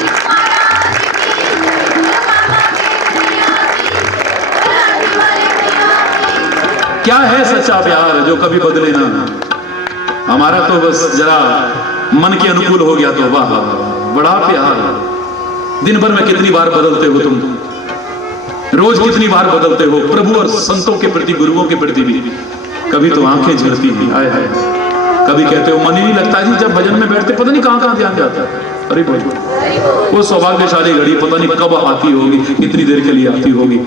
क्या है सच्चा प्यार जो कभी बदले ना। हमारा तो बस जरा मन के अनुकूल हो गया तो वाह, बड़ा प्यार। दिन भर में कितनी बार बदलते हो तुम, रोज कितनी बार बदलते हो प्रभु और संतों के प्रति, गुरुओं के प्रति भी। कभी तो आंखें झरती हैं, आए हाय। कभी कहते हो मन ही नहीं लगता जी, जब भजन में बैठते पता नहीं कहां कहां ध्यान जाता है। अरे बोल, वो सौभाग्यशाली घड़ी पता नहीं कब आती होगी, कितनी देर के लिए आती होगी,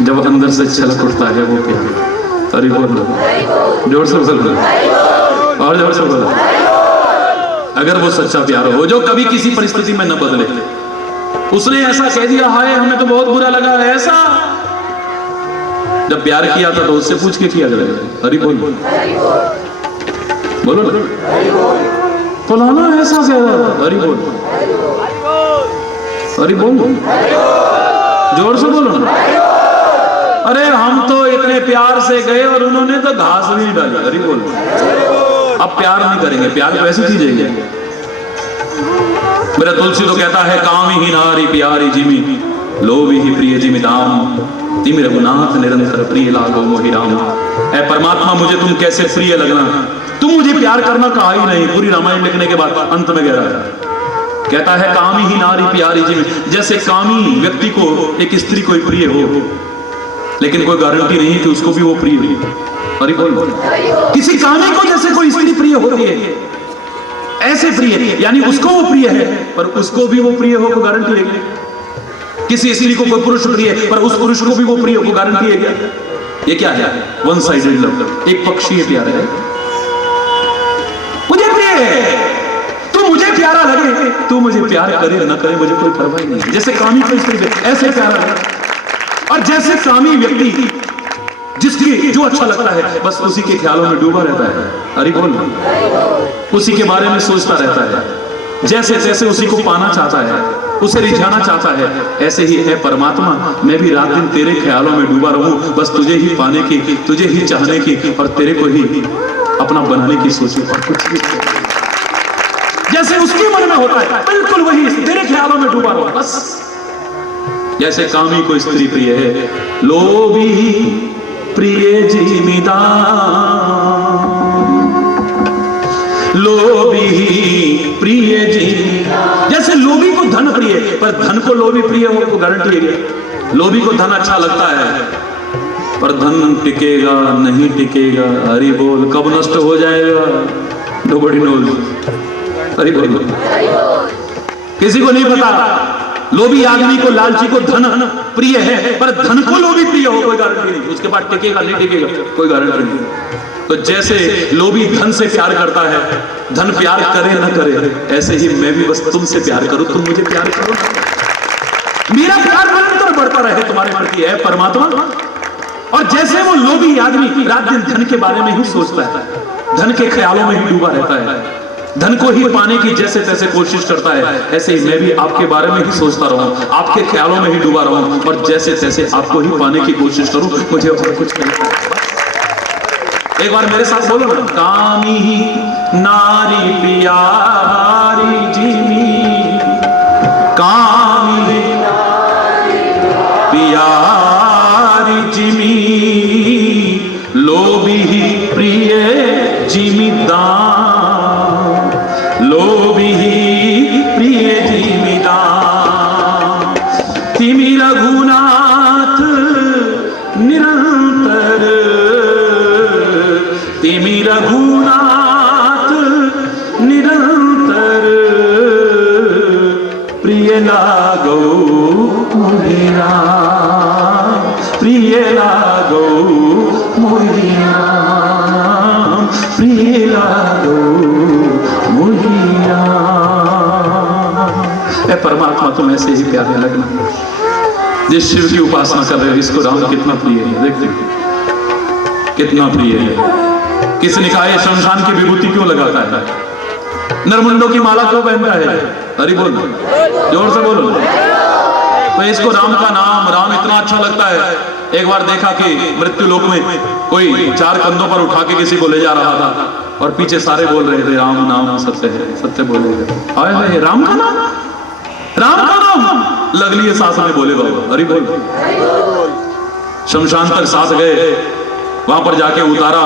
जब अंदर से छलक उठता है वो प्यार। अरे बोल, जोर से बोल, और जोर से बोल। अगर वो सच्चा प्यार हो जो कभी किसी परिस्थिति में न बदले। उसने ऐसा कह दिया, हाय हमें तो बहुत बुरा लगा, ऐसा जब प्यार किया था तो उससे पूछ के किया जाएगा। अरे बोल, बोलो ना, फलाना ऐसा कह रहा था। अरे बोल, अरे बोल, जोर से बोलो ना। अरे हम तो इतने प्यार से गए और उन्होंने तो घास भी नहीं डाली। अरे बोल, अब प्यार नहीं करेंगे, प्यार तो ऐसी चीज है। मेरा तुलसी तो कहता है, कामी ही नारी प्यारी जिमी, लोभी ही प्रिय जिमी दाम, तिम रघुनाथ निरंतर प्रिय लागो मोहि राम। ऐ परमात्मा मुझे तुम कैसे प्रिय लगना, तुम मुझे प्यार करना कहा ही नहीं। पूरी रामायण लिखने के बाद अंत में कह रहा है, कहता है कामी ही नारी प्यारी जिमी। जैसे कामी व्यक्ति को एक स्त्री कोई प्रिय हो, लेकिन कोई गारंटी नहीं कि उसको भी वो प्रिय हो। अरे बोल, किसी कामी को जैसे कोई स्त्री प्रिय होती है, ऐसे प्रिय, यानी उसको वो प्रिय है पर उसको भी वो प्रिय हो, गारंटी है। किसी स्त्री को कोई पुरुष प्रिय है पर उस पुरुष को भी वो प्रिय हो, गारंटी है क्या? ये क्या है? वन साइडेड लव, एक पक्षीय प्यार है। मुझे प्रिय है, तू मुझे प्यारा लगे, तू मुझे प्यार करे न करे मुझे कोई परवाह नहीं। जैसे कामी को स्त्री ऐसे प्यारा लगे, और जैसे कामी व्यक्ति जिसकी जो अच्छा लगता है बस उसी के ख्यालों में डूबा रहता है। अरे बोल, उसी के बारे में सोचता रहता है, जैसे तैसे उसी को पाना चाहता है, उसे रिझाना चाहता है। ऐसे ही है परमात्मा, मैं भी रात दिन तेरे ख्यालों में डूबा रहूं, बस तुझे ही पाने की, तुझे ही चाहने की और तेरे को ही अपना बनाने की सोचूं और कुछ भी। जैसे उसके मन में होता है बिल्कुल वही तेरे ख्यालों में डूबा रहो बस। जैसे कामी को स्त्री प्रिय है, लोभी प्रिय जिमीदार, लोभी प्रिय जिमीदार। जैसे लोभी को धन प्रिय है पर धन को लोभी प्रिय हो तो गारंटी है। लोभी को धन अच्छा लगता है पर धन टिकेगा नहीं टिकेगा। हरि बोल, कब नष्ट हो जाएगा नोबडी नोज। हरि बोल, किसी को नहीं पता। लोभी आदमी को, लालची को धन प्रिय है पर धन को लोभी प्रिय हो कोई गारंटी नहीं, उसके बाद टिकेगा नहीं टिकेगा कोई गारंटी नहीं। तो जैसे लोभी धन से प्यार करता है, धन प्यार करे न करे, ऐसे ही मैं भी बस तुमसे प्यार करूं, तुम मुझे प्यार करो, मेरा प्यार निरंतर बढ़ता रहे तुम्हारे प्रति है परमात्मा। और जैसे वो लोभी आदमी रात दिन धन के बारे में ही सोचता है, धन के ख्यालों में ही डूबा रहता है, धन को ही पाने की जैसे तैसे कोशिश करता है, ऐसे ही मैं भी आपके बारे में ही सोचता रहूं, आपके ख्यालों में ही डूबा रहूं और जैसे तैसे आपको ही पाने की कोशिश करूं, मुझे और कुछ नहीं। एक बार मेरे साथ बोलो ना, कामी नारी प्यारी जिमी, कामी प्यारी जिमी, लोभी प्रिय जिमीदार, लोभी प्रिय जिमीदार, तिमी रघुनाथ निरंतर, तिमी रघुनाथ निरंतर, प्रिय लागो मोहि राम, प्रिय लागो मोहि राम, प्रिय लागो मोहि राम। ऐ परमात्मा तुम ऐसे ही प्यारे लगना। जिस शिव की उपासना कर रहे हो इसको राम कितना प्रिय है, देखते कितना प्रिय है। किसने कहा ये शमशान की विभूति क्यों लगाता है, नरमुंडों की माला क्यों पहनता है? हरि बोल, जोर से बोलो। तो इसको राम का नाम, राम इतना अच्छा लगता है। एक बार देखा कि मृत्यु लोक में कोई 4 कंधों पर उठा के किसी को ले जा रहा था और पीछे सारे बोल रहे थे राम नाम सत्य है, सत्य बोले हाय राम का नाम, राम का नाम लग लिए साथ में बोले बाबा। हरि बोल। शमशान तक साथ गए, वहां पर जाके उतारा,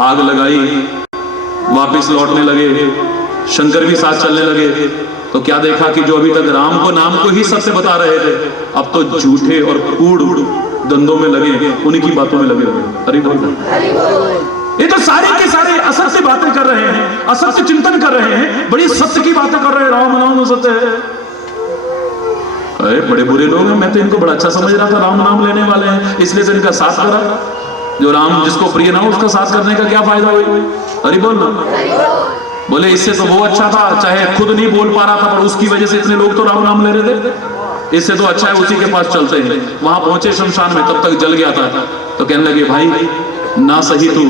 आग लगाई, वापिस लौटने लगे, शंकर भी साथ चलने लगे। तो क्या देखा कि जो अभी तक राम को नाम को ही सत्य बता रहे थे, अब तो झूठे और कूड़ धंधों में लगे, उन्हीं की बातों में लगे हुए। हरि बोल। ये तो सारे के सारे असत्य बातें कर रहे हैं, असत्य चिंतन कर रहे हैं, बड़ी सत्य की बातें कर रहे हैं, राम नाम सत्य है। अरे बड़े बुरे लोग हैं, मैं तो इनको बड़ा अच्छा समझ रहा था, राम नाम लेने वाले हैं, इसलिए तो इनका साथ करा। जो राम जिसको प्रिय ना हो उसका साथ करने का क्या फायदा हुई? अरे बोल ना, बोले इससे तो वो अच्छा था, चाहे खुद नहीं बोल पा रहा था पर उसकी वजह से इतने लोग तो राम नाम ले रहे थे, इससे तो अच्छा है उसी के पास चलते हैं। वहां पहुंचे शमशान में, तब तक जल गया था, तो कहने लगे भाई ना सही तू,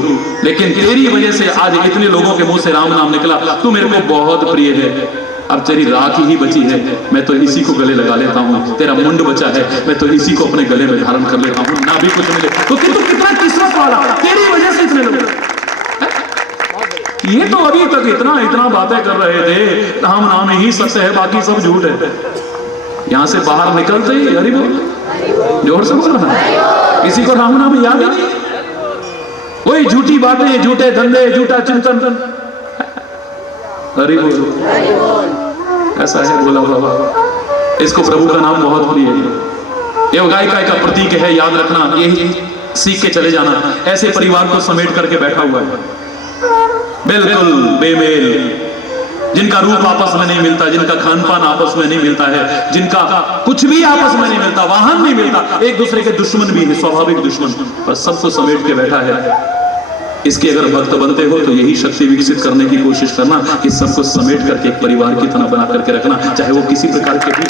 लेकिन तेरी वजह से आज इतने लोगों के मुंह से राम नाम निकला, तू मेरे को बहुत प्रिय है, अब तेरी राख ही बची है, मैं तो इसी को गले लगा लेता हूँ, तेरा मुंड बचा है, मैं तो इसी को अपने गले में धारण कर लेता हूँ, ना भी कुछ मिले तो तू कितना किस्मत वाला, तेरी वजह से इतने लोग। ये तो अभी तक इतना इतना बातें कर रहे थे, राम नाम ही सत्य है, बाकी सब झूठ है। यहां से बाहर निकलते ही अरे बोल, जोर से बोल रहा है, किसी को राम नाम याद ही नहीं, वही झूठी बातें, झूठे धंधे, झूठा चिंतन। हरि बोल, ऐसा है बोला बाबा। इसको प्रभु का नाम बहुत प्रिय है, ये गाय का प्रतीक है, याद रखना, यही सीख के चले जाना। ऐसे परिवार को समेट करके बैठा हुआ है, बिल्कुल बेमेल, जिनका रूप आपस में नहीं मिलता, जिनका खान पान आपस में नहीं मिलता है, जिनका कुछ भी आपस में नहीं मिलता, वाहन नहीं मिलता, एक दूसरे के दुश्मन भी है, स्वाभाविक दुश्मन, पर सबको समेट के बैठा है। इसके अगर भक्त बनते हो तो यही शक्ति विकसित करने की कोशिश करना कि सबको समेट करके एक परिवार की तरह बना करके रखना, चाहे वो किसी प्रकार के भी,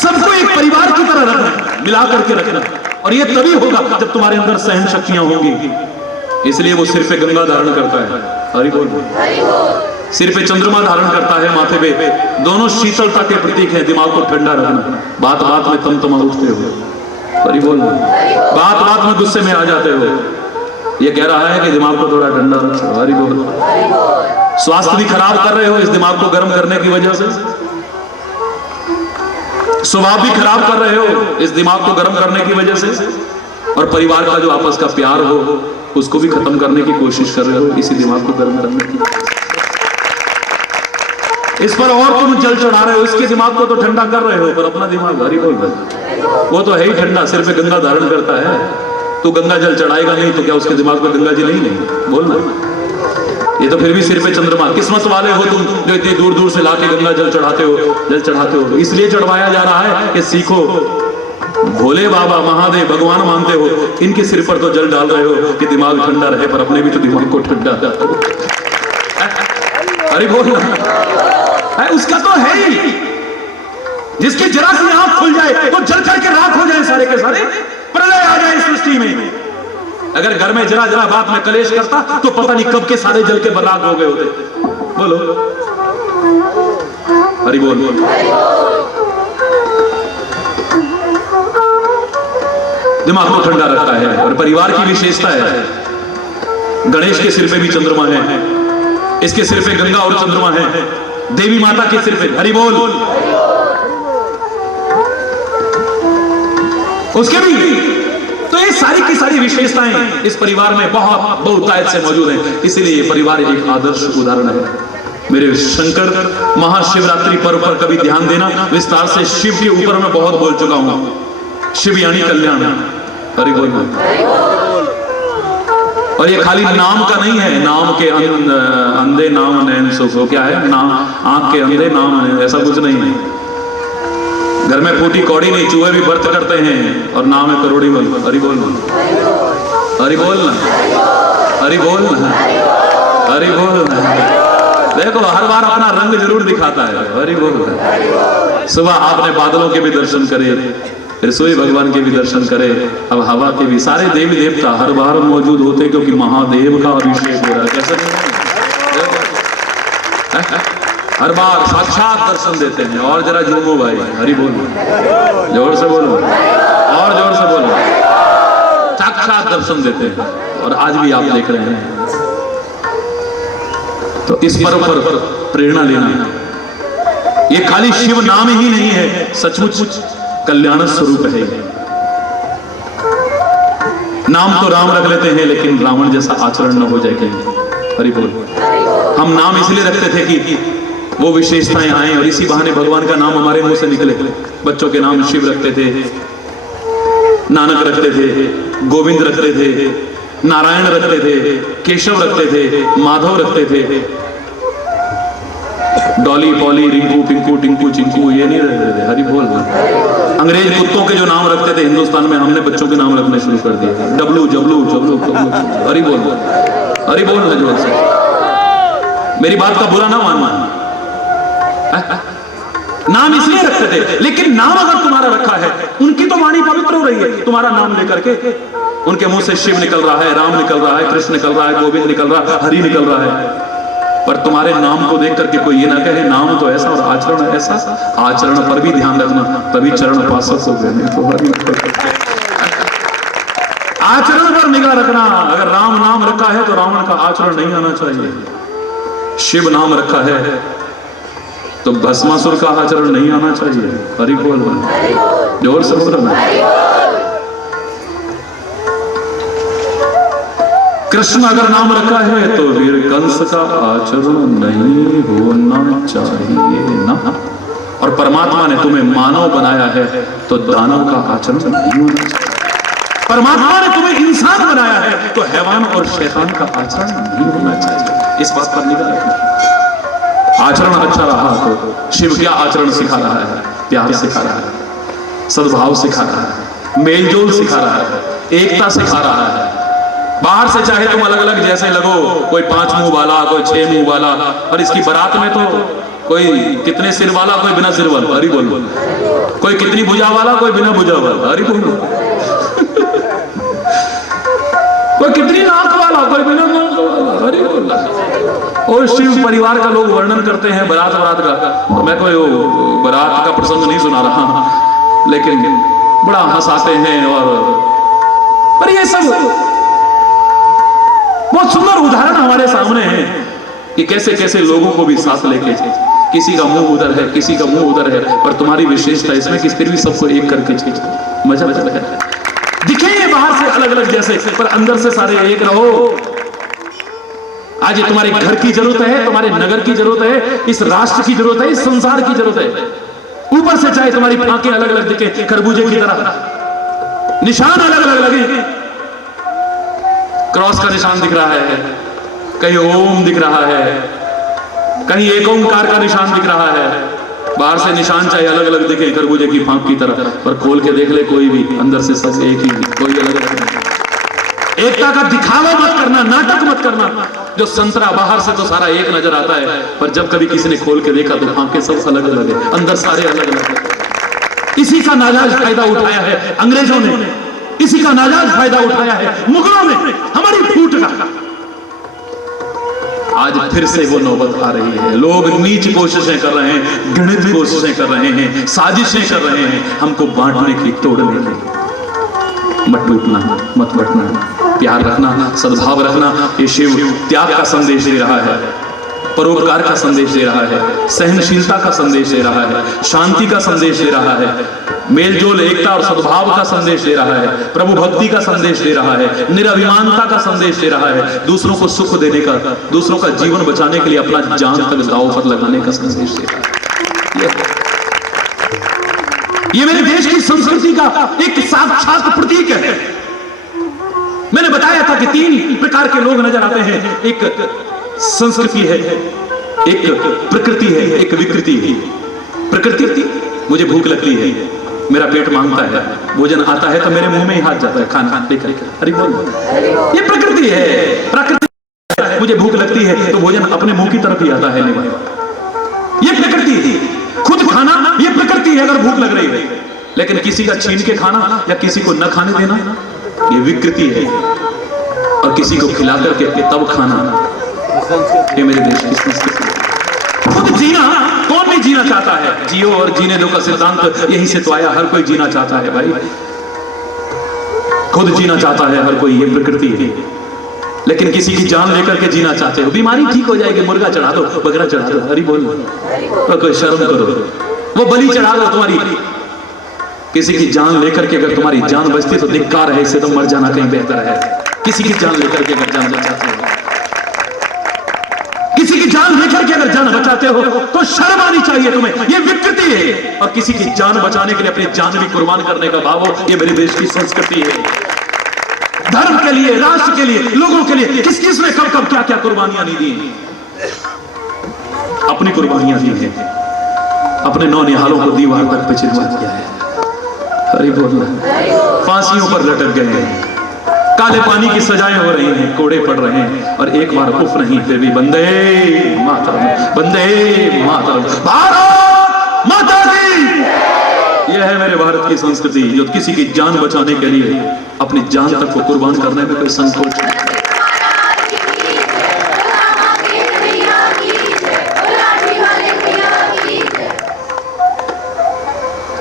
सबको एक परिवार की तरह रखना, मिला करके रखना। और ये तभी होगा जब तुम्हारे अंदर सहन शक्तियां होंगी। इसलिए वो सिर पे गंगा धारण करता है, हरि बोल, सिर पे चंद्रमा धारण करता है, माथे पे, दोनों शीतलता के प्रतीक हैं। दिमाग को ठंडा रखना, बात बात में तम उठते हो, हरि बोल, बात बात में गुस्से में आ जाते हो, ये कह रहा है कि दिमाग को थोड़ा ठंडा रखो, हरि बोल। स्वास्थ्य भी खराब कर रहे हो इस दिमाग को गर्म करने की वजह से, स्वभाव भी खराब कर रहे हो इस दिमाग को गर्म करने की वजह से, और परिवार का जो आपस का प्यार हो उसको भी खत्म करने की कोशिश कर रहे हो इसी दिमाग को गर्म करने की। इस पर और तुम जल चढ़ा रहे हो, इसके दिमाग को तो ठंडा कर रहे हो, पर अपना दिमाग, हरि बोल, वो तो है ही ठंडा, सिर पे गंगा धारण करता है। तो गंगा जल चढ़ाएगा नहीं तो क्या उसके दिमाग में गंगा जी नहीं? बोलना, ये तो फिर भी सिर पे चंद्रमा। किस्मत वाले हो तुम जो इतनी दूर दूर से लाके गंगा जल चढ़ाते हो। इसलिए चढ़वाया जा रहा है कि सीखो, भोले बाबा महादेव भगवान मानते हो, इनके सिर पर तो जल डाल रहे हो कि दिमाग ठंडा रहे, पर अपने भी तो दिमाग को ठंडा करो। अरे बोल, उसका तो है ही, जिसकी जरा सी आंख खुल जाए तो जल करके राख हो जाए सारे के सारे, प्रलय आ जाए सृष्टि में। अगर घर में जरा जरा बात में कलेश करता तो पता नहीं कब के सारे जल के बर्बाद हो गए होते। बोलो, हरि बोल। दिमाग को ठंडा रखता है। और परिवार की विशेषता है, गणेश के सिर पे भी चंद्रमा है, इसके सिर पे गंगा और चंद्रमा है, देवी माता के सिर पे, हरि बोल, उसके भी। तो ये सारी की सारी विशेषताएं इस परिवार में बहुत बहुतायत से मौजूद हैं। इसीलिए ये परिवार एक आदर्श उदाहरण है। मेरे शंकर महाशिवरात्रि पर्व पर कभी ध्यान देना, विस्तार से शिव के ऊपर मैं बहुत बोल चुका हूं। शिव यानी कल्याण, हरि बोल। और ये खाली नाम का नहीं है, नाम के अंधे नाम नैन सो, क्या है, नाम आंख के अंधे नाम, ऐसा कुछ नहीं है। घर में फूटी कौड़ी नहीं, चूहे भी व्रत करते हैं और नाम है करोड़ी बोल, हरि बोल, हरि बोल ना, हरि बोल ना, हरि बोल ना। देखो हर बार अपना रंग जरूर दिखाता है, हरि बोल। सुबह आपने बादलों के भी दर्शन करे, फिर सूर्य भगवान के भी दर्शन करे, अब हवा के भी, सारे देवी देवता हर बार मौजूद होते क्योंकि महादेव का अभिषेक हो रहा है। कैसे हर बार साक्षात दर्शन देते हैं। और जरा झूमो भाई, हरि बोल, जोर से बोलो, और जोर से बोलो, साक्षात दर्शन देते हैं। और आज भी आप देख रहे हैं। तो इस पर्व पर प्रेरणा लेना, ये खाली शिव नाम ही नहीं है, सचमुच कल्याण स्वरूप है। नाम तो राम रख लेते हैं, लेकिन रावण जैसा आचरण न हो जाए कहीं, हरि बोल। हम नाम इसलिए रखते थे कि वो विशेषताएं आए, और इसी बहाने भगवान का नाम हमारे मुंह से निकले। बच्चों के नाम शिव रखते थे, नानक रखते थे, गोविंद रखते थे, नारायण रखते थे, केशव रखते थे, माधव रखते थे, डॉली पॉली रिंकू पिंकू टिंकू चिंकू ये नहीं रखते थे। हरि बोल। अंग्रेज कुत्तों के जो नाम रखते थे हिंदुस्तान में, हमने बच्चों के नाम रखने शुरू कर दिए। डब्लू जबलू जबलू जबलू। हरि बोल, हरि बोल ना जोर से। मेरी बात का बुरा ना मानना। नाम इसलिए रखते थे, लेकिन नाम अगर तुम्हारा रखा है, उनकी तो वाणी पवित्र हो रही है तुम्हारा नाम लेकर के। उनके मुंह से शिव निकल रहा है, राम निकल रहा है, कृष्ण निकल रहा है, गोविंद निकल रहा है, हरि निकल रहा है। पर तुम्हारे नाम को देख करके कोई ये ना कहे नाम तो ऐसा और आचरण ऐसा। आचरण पर भी ध्यान रखना, तभी चरण पास हो गए। तो आचरण पर निगाह रखना। अगर राम नाम रखा है तो रावण का आचरण नहीं आना चाहिए। शिव नाम रखा है तो भस्मासुर का आचरण नहीं आना चाहिए। हरि बोल, जोर से बोल। कृष्ण अगर नाम रखा है तो वीर कंस का आचरण नहीं होना चाहिए ना। और परमात्मा ने तुम्हें मानव बनाया है तो दानव का आचरण नहीं होना चाहिए। परमात्मा ने तुम्हें इंसान बनाया है तो हैवान और शैतान का आचरण नहीं होना चाहिए। इस बात पर निगाह रखना। आचरण अच्छा रहा तो शिव क्या आचरण सिखा रहा है? प्यार सिखा रहा है, सद्भाव सिखा रहा है, मेलजोल सिखा रहा है, एकता सिखा रहा है। बाहर से चाहे तुम अलग अलग जैसे लगो, कोई 5 मुंह वाला, कोई 6 मुंह वाला, और इसकी बारात में तो कोई कितने सिर वाला, कोई बिना सिर वाला। हरि बोल। कोई कितनी भुजा वाला, कोई बिना भुजा वाला। हरि बोल। कोई कितनी नाक वाला, कोई बिना नाक वाला। हरि बोल। और शिव परिवार का लोग वर्णन करते हैं बारात का। तो मैं कोई बारात का प्रसंग नहीं सुना रहा, लेकिन बड़ा हंसाते हैं। और पर ये सब बहुत सुंदर उदाहरण हमारे सामने है कि कैसे कैसे लोगों को भी साथ लेके, किसी का मुंह उधर है, किसी का मुंह उधर है, पर तुम्हारी विशेषता इसमें कि फिर भी सबको एक करके मजा है। दिखे ये बाहर से अलग अलग जैसे, पर अंदर से सारे एक रहो। आज ये तुम्हारे घर की जरूरत है, तुम्हारे नगर की जरूरत है, इस राष्ट्र की जरूरत है, इस संसार की जरूरत है। ऊपर से चाहे तुम्हारी आंखें अलग अलग दिखे, खरबूजे की तरह, निशान अलग अलग लगे। क्रॉस का निशान दिख रहा है, कहीं ओम दिख रहा है, कहीं एक ओंकार का निशान दिख रहा है। बाहर से निशान चाहे अलग अलग दिखे खरबूजे की फांक की तरह, पर खोल के देख ले कोई भी, अंदर से सब एक ही, कोई अलग अलग नहीं। एकता का दिखावा मत करना, नाटक मत करना। जो संतरा बाहर से तो सारा एक नजर आता है, पर जब कभी किसी ने खोल के देखा तो फांके सब अलग अलग है, अंदर सारे अलग अलग है। इसी का नाजायज फायदा उठाया है अंग्रेजों ने, इसी का नाजायज फायदा उठाया है मुगलों ने हमारी फूट का। आज फिर से वो नौबत आ रही है। लोग नीच कोशिशें कर रहे हैं, घृणित कोशिशें कर रहे हैं, साजिशें कर रहे हैं हमको बांटने की, तोड़ने की। मत टूटना, मत बटना, प्यार रखना, सद्भाव रखना। ये शिव त्याग का संदेश दे रहा है, परोपकार का संदेश दे रहा है, सहनशीलता का संदेश दे रहा है, शांति का संदेश दे रहा है, मेलजोल एकता और सद्भाव का संदेश दे रहा है, प्रभु भक्ति का संदेश दे रहा है, निराभिमानता का संदेश दे रहा है, दूसरों को सुख देने का, दूसरों का जीवन बचाने के लिए अपना जान तक दांव पर लगाने का संदेश दे रहा है। ये मेरे देश की संस्कृति का एक साक्षात प्रतीक है। मैंने बताया था कि 3 प्रकार के लोग नजर आते हैं। एक संस्कृति है, एक प्रकृति है, एक विकृति है। प्रकृति, मुझे भूख लगती है, मेरा पेट मांगता है, भोजन आता है तो मेरे मुंह में ही हाथ जाता है खाना लेकर। अरे बोल, ये प्रकृति है। प्रकृति, मुझे भूख लगती है तो भोजन अपने मुंह की तरफ ही आता है। ये प्रकृति है। खुद खाना ये प्रकृति है अगर भूख लग रही है, लेकिन किसी का छीन के खाना या किसी को न खाने देना ये विकृति है। और किसी को खिला करके तब खाना, ये मेरे देश की संस्कृति है। खुद जीना, कौन नहीं जीना चाहता है? जियो और जीने दो का सिद्धांत यहीं से तो आया। हर कोई जीना चाहता है भाई, खुद जीना चाहता है हर कोई, ये प्रकृति है। लेकिन किसी की जान लेकर के जीना चाहते हो, बीमारी ठीक हो जाएगी, मुर्गा चढ़ा दो, बकरा चढ़ा दो। हरि बोल, तो कोई शर्म करो, वो बलि चढ़ा दो तुम्हारी। किसी की जान लेकर के अगर तुम्हारी जान बचती तो धिक्कार है, इससे तो मर जाना कहीं बेहतर है। किसी की जान लेकर के अगर जान बचाते हो, किसी की जान लेकर के अगर जान बचाते हो तो शर्म आनी चाहिए तुम्हें। ये विकृति है। और किसी की जान बचाने के लिए अपनी जान भी कुर्बान करने का भाव हो, ये मेरे देश की संस्कृति है। धर्म के लिए, राष्ट्र के लिए, लोगों के लिए किस किस ने कब कब क्या क्या कुर्बानियां नहीं दी। अपनी कुर्बानियां दी है, अपने नौनिहालों को दीवार तक पे चिनवा किया है। हरि बोल। फांसियों पर लटक गए हैं, काले पानी की सजाएं हो रही हैं, कोड़े पड़ रहे हैं, और एक बार उफ नहीं, फिर भी वंदे मातरम, वंदे मातरम, भारत माता की। यह है मेरे भारत की संस्कृति, जो किसी की जान बचाने के लिए अपनी जान तक को कुर्बान करने में कोई संकोच नहीं।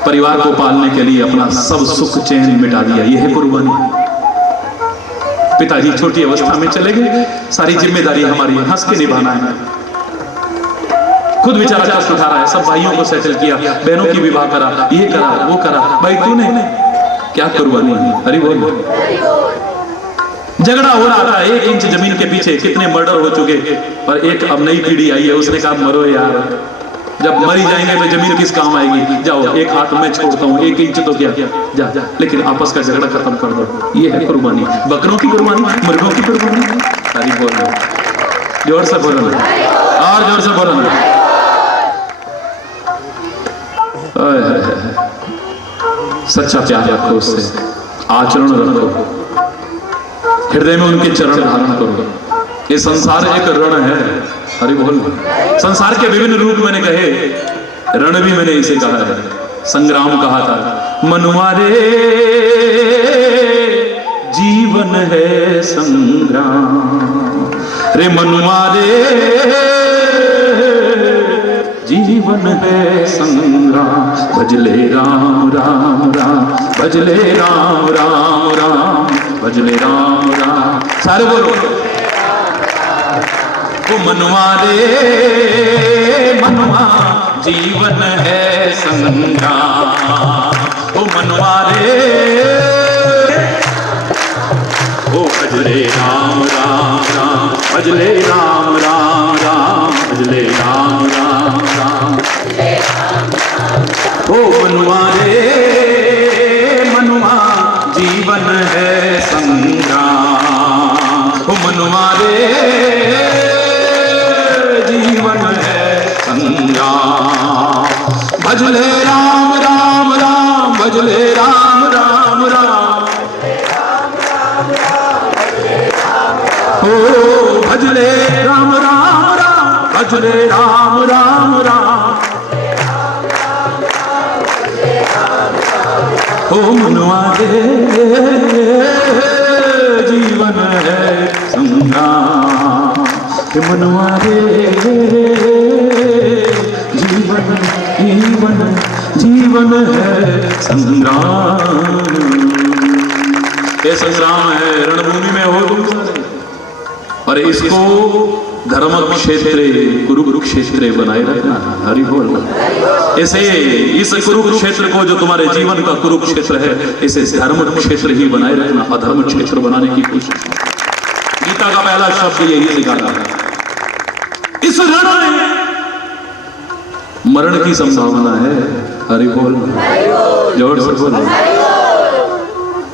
परिवार को पालने के लिए अपना सब सुख चैन मिटा दिया, यह है कुर्बानी। पिताजी छोटी अवस्था में चले गए, सारी जिम्मेदारी हमारी हंस के निभाना है। खुद बेचारा कष्ट उठा रहा है, सब भाइयों को सेटल किया, बहनों की विवाह करा, ये करा वो करा, भाई तूने क्या कुर्बानी। हरि बोल। झगड़ा हो रहा था 1 इंच जमीन के पीछे, कितने मर्डर हो चुके, और एक अब नई पीढ़ी आई है, उसने कहा मरो यार, जब मरी जाएंगे तो जमीन किस काम आएगी, जाओ एक हाथ मैं छोड़ता हूँ, 1 इंच तो क्या जा जा, लेकिन आपस का झगड़ा खत्म कर दो। ये है कुर्बानी, बकरों की कुर्बानी, मुर्गों की कुर्बानी। सारी बोल रहे, जोर से बोलो और जोर से बोलो। सच्चा प्यार रखो उससे, आचरण रखो, हृदय में उनके चरण धारण करो। ये संसार एक रण है। हरि बोल। संसार के विभिन्न रूप मैंने कहे, रण भी मैंने इसे कहा है, संग्राम कहा था। मनुआ रे जीवन है संग्राम, रे मनुआ रे जीवन है संग्राम, भजले राम राम राम, भजले राम राम राम, भजले राम राम। सारे बोलो। वो मनुआ रे मनुआ जीवन है संग्राम, वो मनुआ रे, वो भजले राम राम राम, भजले राम राम राम, भजले राम राम राम। वो मनुआ रे मनुआ जीवन है संग्राम, वो मनुआ रे भजले राम राम राम, भजले राम राम राम, ओ भजले राम राम राम, भजले राम राम राम, ओ मनुआ रे जीवन है संग्राम, मनुआ रे जीवन जीवन है संग्राम। ये संग्राम है, रणभूमि में हो तुम सारे, और इसको धर्म क्षेत्र कुरुक्षेत्र बनाए रखना। हरि बोल। इसे इस कुरुक्षेत्र को, जो तुम्हारे जीवन का कुरुक्षेत्र है, इसे धर्म क्षेत्र ही बनाए रखना, अधर्म क्षेत्र बनाने की कोशिश। गीता का पहला शब्द यही सिखाता है। इस रण में मरण की संभावना है। हरि बोल। जोर से बोल।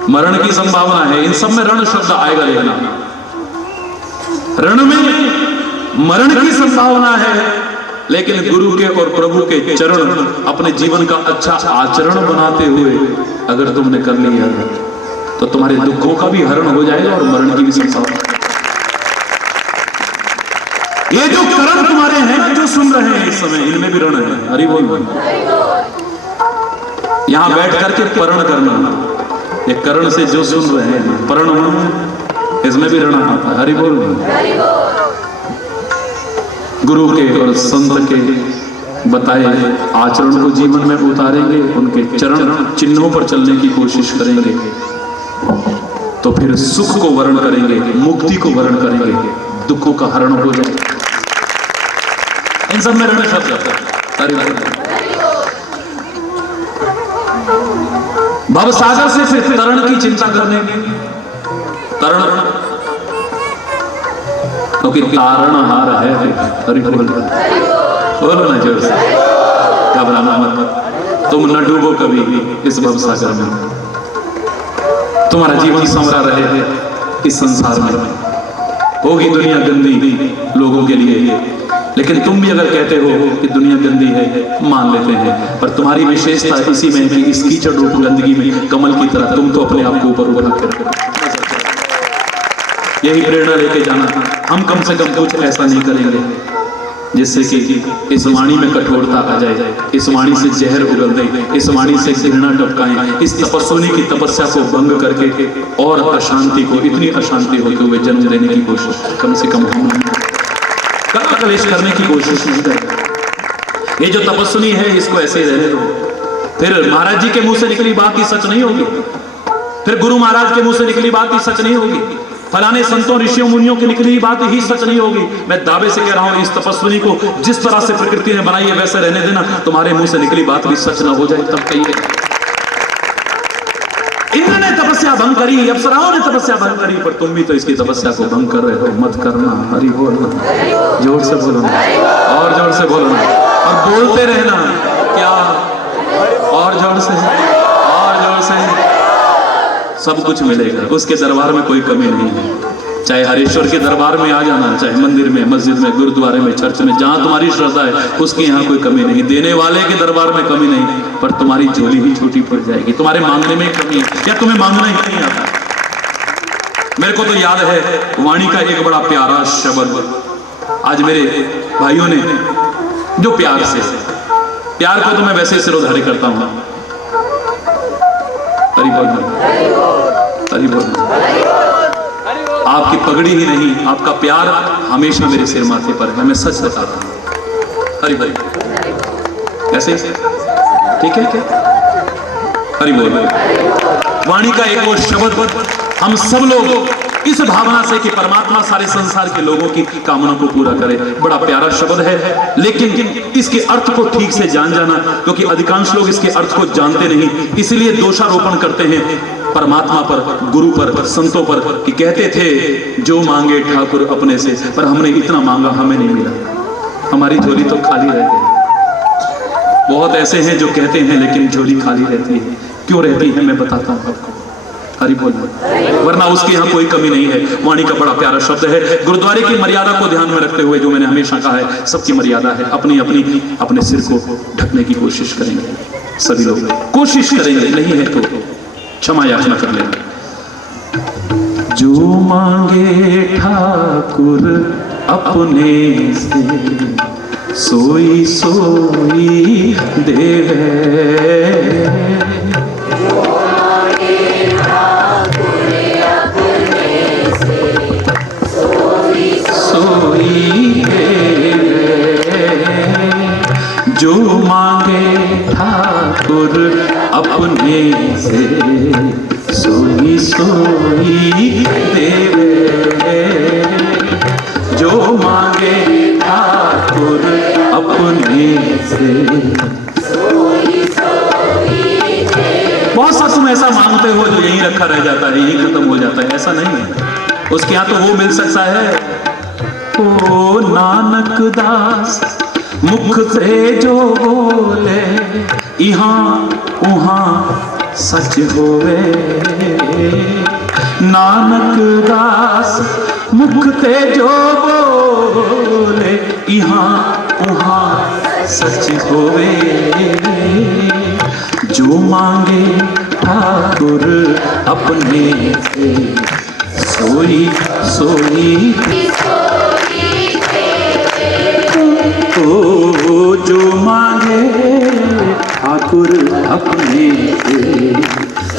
मरण की संभावना है, इन सब में रण शब्द आएगा। देखना, रण में मरण की संभावना है, लेकिन गुरु के और प्रभु के चरण अपने जीवन का अच्छा आचरण बनाते हुए अगर तुमने कर लिया तो तुम्हारे दुखों का भी हरण हो जाएगा और मरण की भी संभावना। ये जो करण तुम्हारे हैं, जो सुन रहे हैं इस समय, इनमें भी रण है। हरि बोल। यहां बैठ करके परण करना, ये करण से जो सुन रहे हैं परण, इसमें भी रण आता है। हरि बोल। गुरु के और संत के बताए आचरण को जीवन में उतारेंगे, उनके चरण चिन्हों पर चलने की कोशिश करेंगे, तो फिर सुख को वर्ण करेंगे, मुक्ति को वर्ण करेंगे, दुखों का हरण हो जाएगा। इन सब में रण शब्द आता है। भव सागर से फिर तरण की चिंता करने की, तरण, क्योंकि तारणहार है। हरि बोल। बोलो ना जोर से, घबराना मत, तुम न डूबो कभी इस भव सागर में, तुम्हारा जीवन संवरा रहे। इस संसार में। होगी दुनिया गंदी लोगों के लिए, लेकिन तुम भी अगर कहते हो कि दुनिया गंदी है, मान लेते हैं, पर तुम्हारी विशेषता इसी में है कि इस कीचड़ रूप गंदगी में कमल की तरह तुम तो अपने आप को ऊपर उठा के रखो। यही प्रेरणा लेके जाना। हम कम से कम कुछ ऐसा नहीं करेंगे जिससे कि इस वाणी में कठोरता आ जाए, इस वाणी से जहर उगल दे, इस वाणी से घृणा टपकाएं, इस तपस्वी की तपस्या को भंग करके और अशांति को, इतनी अशांति होते हुए जन्म देने की कोशिश कम से कम हम कला कलेश करने की कोशिश नहीं करें। ये जो तपस्वी है इसको ऐसे ही रहने दो। फिर महाराज जी के मुंह से निकली बात ही सच नहीं होगी, फिर गुरु महाराज के मुंह से निकली बात ही सच नहीं होगी, फलाने संतों ऋषियों मुनियों की निकली बात ही सच नहीं होगी। मैं दावे से कह रहा हूं, इस तपस्वी को जिस तरह से प्रकृति ने बनाई है वैसे रहने देना। तुम्हारे मुंह से निकली बात भी सच ना हो जाए तब कहिए। इंद्र ने तपस्या भंग करी, अप्सराओं ने तपस्या भंग करी, पर तुम भी तो इसकी तपस्या को भंग कर रहे हो। मत करना। हरि बोलना, जोर से बोलना, और जोर से बोलना, और बोलते रहना। क्या? और जोर से, और जोर से। सब कुछ मिलेगा। उसके दरबार में कोई कमी नहीं है। चाहे हरेश्वर के दरबार में आ जाना, चाहे मंदिर में, मस्जिद में, गुरुद्वारे में, चर्च में, जहां तुम्हारी श्रद्धा है उसके यहाँ कोई कमी नहीं। देने वाले के दरबार में कमी नहीं, पर तुम्हारी झोली ही छोटी पड़ जाएगी। तुम्हारे मांगने में कमी है, या तुम्हें मांगना ही नहीं आता। मेरे को तो याद है वाणी का एक बड़ा प्यारा शब्द आज मेरे भाइयों ने जो प्यार को तो मैं वैसे सिरोधार्य करता हूं। हरि बोल, हरि बोल। आपकी पगड़ी ही नहीं, आपका प्यार हमेशा मेरे सिर माथे पर है। मैं सच बता रहा हूं। हरि बोल। ऐसे ठीक है? हरि बोल। वाणी का एक और शब्द हम सब लोग इस भावना से कि परमात्मा सारे संसार के लोगों की कामना को पूरा करे, बड़ा प्यारा शब्द है, लेकिन इसके अर्थ को ठीक से जान जाना, क्योंकि अधिकांश लोग इसके अर्थ को जानते नहीं, इसलिए दोषारोपण करते हैं परमात्मा पर, गुरु पर, संतों पर, कि कहते थे जो मांगे ठाकुर अपने से, पर हमने इतना मांगा हमें नहीं मिला, हमारी झोली तो खाली रह गई। बहुत ऐसे हैं जो कहते हैं लेकिन झोली खाली रहती है। क्यों रहती है मैं बताता हूं आपको। हरि बोल। वरना उसकी यहाँ कोई कमी नहीं है। वाणी का बड़ा प्यारा शब्द है। गुरुद्वारे की मर्यादा को ध्यान में रखते हुए, जो मैंने हमेशा कहा है, सबकी मर्यादा है, अपनी अपनी अपने सिर को ढकने की कोशिश करेंगे, सभी लोग कोशिश करेंगे, नहीं है तो क्षमा याचना कर लेंगे। जो मांगे ठाकुर अपने से, सोई सोई देवे। जो मांगे ठाकुर अपने से, सोई सोई देवे। जो मांगे ठाकुर अपने से, सोई सोई देवे। बहुत सा तुम ऐसा मांगते हो जो यहीं रखा रह जाता है, यहीं खत्म हो जाता है। ऐसा नहीं है, उसके यहाँ तो वो मिल सकता है। ओ नानक दास मुख से जो बोले, यहाँ उहाँ सच होवे। नानक दास मुख से जो बोले, यहाँ उहाँ सच होवे। जो मांगे ठाकुर अपने से, सोई सोई। ओ जो मांगे ठाकुर अपने से,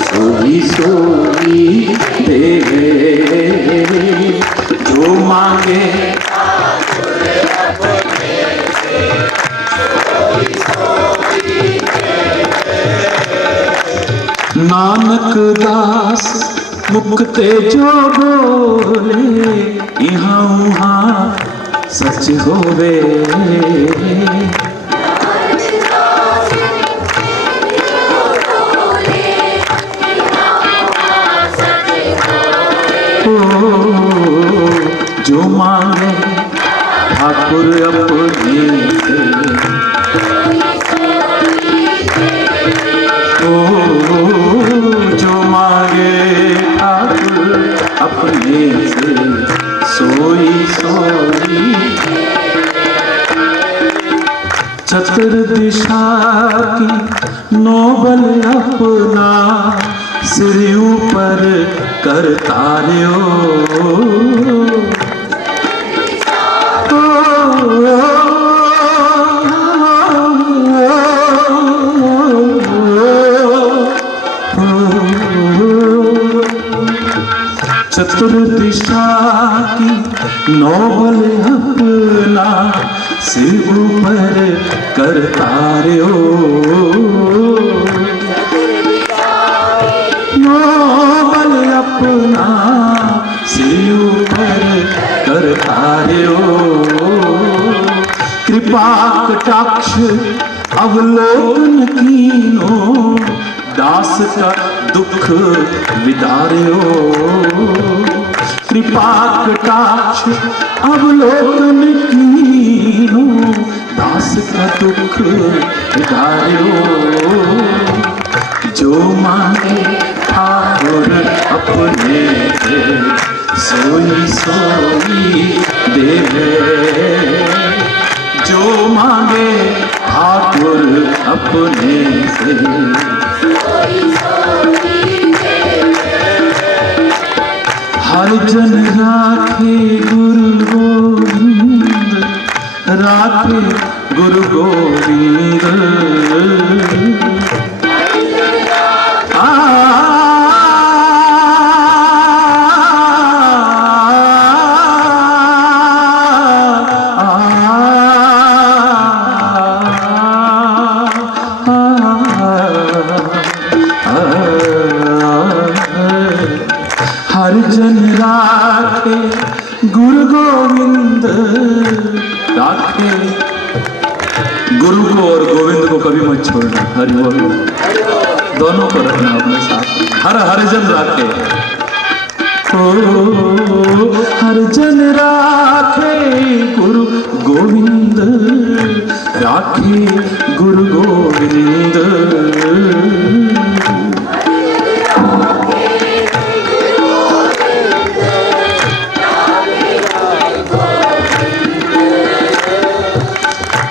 सोई सोई देवे। जो मांगे ठाकुर अपने से, सोई सोई देवे। नानक दास मुख ते जो बोले, यहाँ उहाँ सच होवे। जो मांगे ठाकुर अपने से, ओ जो मांगे ठाकुर अपने दिशा की नोबल अपना सिर ऊपर करता रे चतुर दिशा की नोबल अपना सिर ऊपर करता रे नोबल अपना सिर ऊपर करता रे कृपा कटाक्ष अवलोकन कीनो दास का दुख विदार्यो कृपा कटाक्ष अवलोकन कीनो दास का दुख विदार्यो जो मांगे ठाकुर अपने सोई सोई देवे जो मांगे ठाकुर अपने से हर जन राखे गुरु गोविंद राखे गुरु गोविंद हर जन राखे गुरु गोविंद राखे गुरु को और गोविंद को कभी मत छोड़ना हरि बोल दोनों को रखना अपने साथ हर हर जन राखे ओ हर जन राखे गुरु गोविंद राखे गुरु गोविंद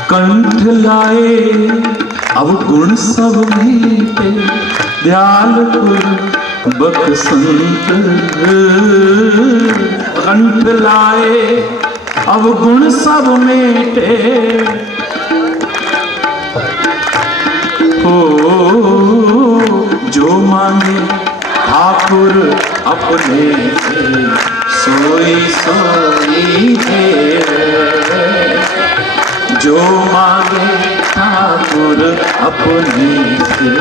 कंठ लाए अब गुण सब मीटे दयालपुर बकसंत कंठ लाए अब गुण सब मेटे हो जो मांगे ठाकुर अपने से सोई सोई दे जो मांगे ठाकुर अपने से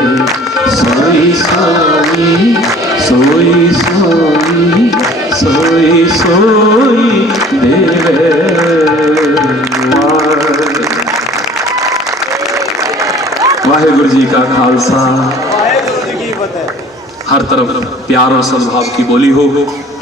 सोई सोई सोई सोई सोई सोई देवे वाहेगुरु जी का खालसा हर तरफ प्यार और सद्भाव की बोली हो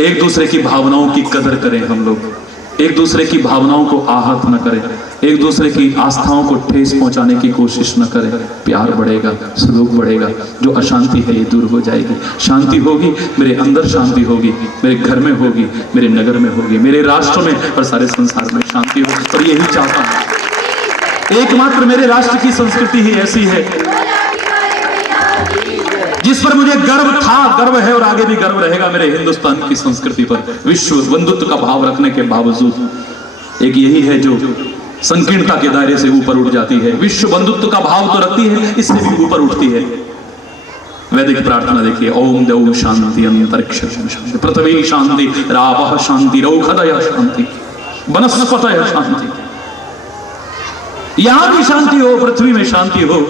एक दूसरे की भावनाओं की कदर करें हम लोग एक दूसरे की भावनाओं को आहत न करें एक दूसरे की आस्थाओं को ठेस पहुंचाने की कोशिश न करें प्यार बढ़ेगा सलूक बढ़ेगा जो अशांति है ये दूर हो जाएगी शांति होगी मेरे अंदर शांति होगी मेरे घर में होगी मेरे नगर में होगी मेरे राष्ट्र में और सारे संसार में शांति होगी और यही चाहता हूं एकमात्र मेरे राष्ट्र की संस्कृति ही ऐसी है जिस पर मुझे गर्व था गर्व है और आगे भी गर्व रहेगा मेरे हिंदुस्तान की संस्कृति पर विश्व बंधुत्व का भाव रखने के बावजूद एक यही है जो संकीर्णता के दायरे से ऊपर उठ जाती है विश्व बंधुत्व का भाव तो रखती है इससे भी ऊपर उठती है वैदिक प्रार्थना देखिए ओम देव शांति अंतरिक्ष शांति पृथ्वी शांति रावः शांति रौखदय शांति वनस्पतय शांति यहां भी शांति हो पृथ्वी में शांति हो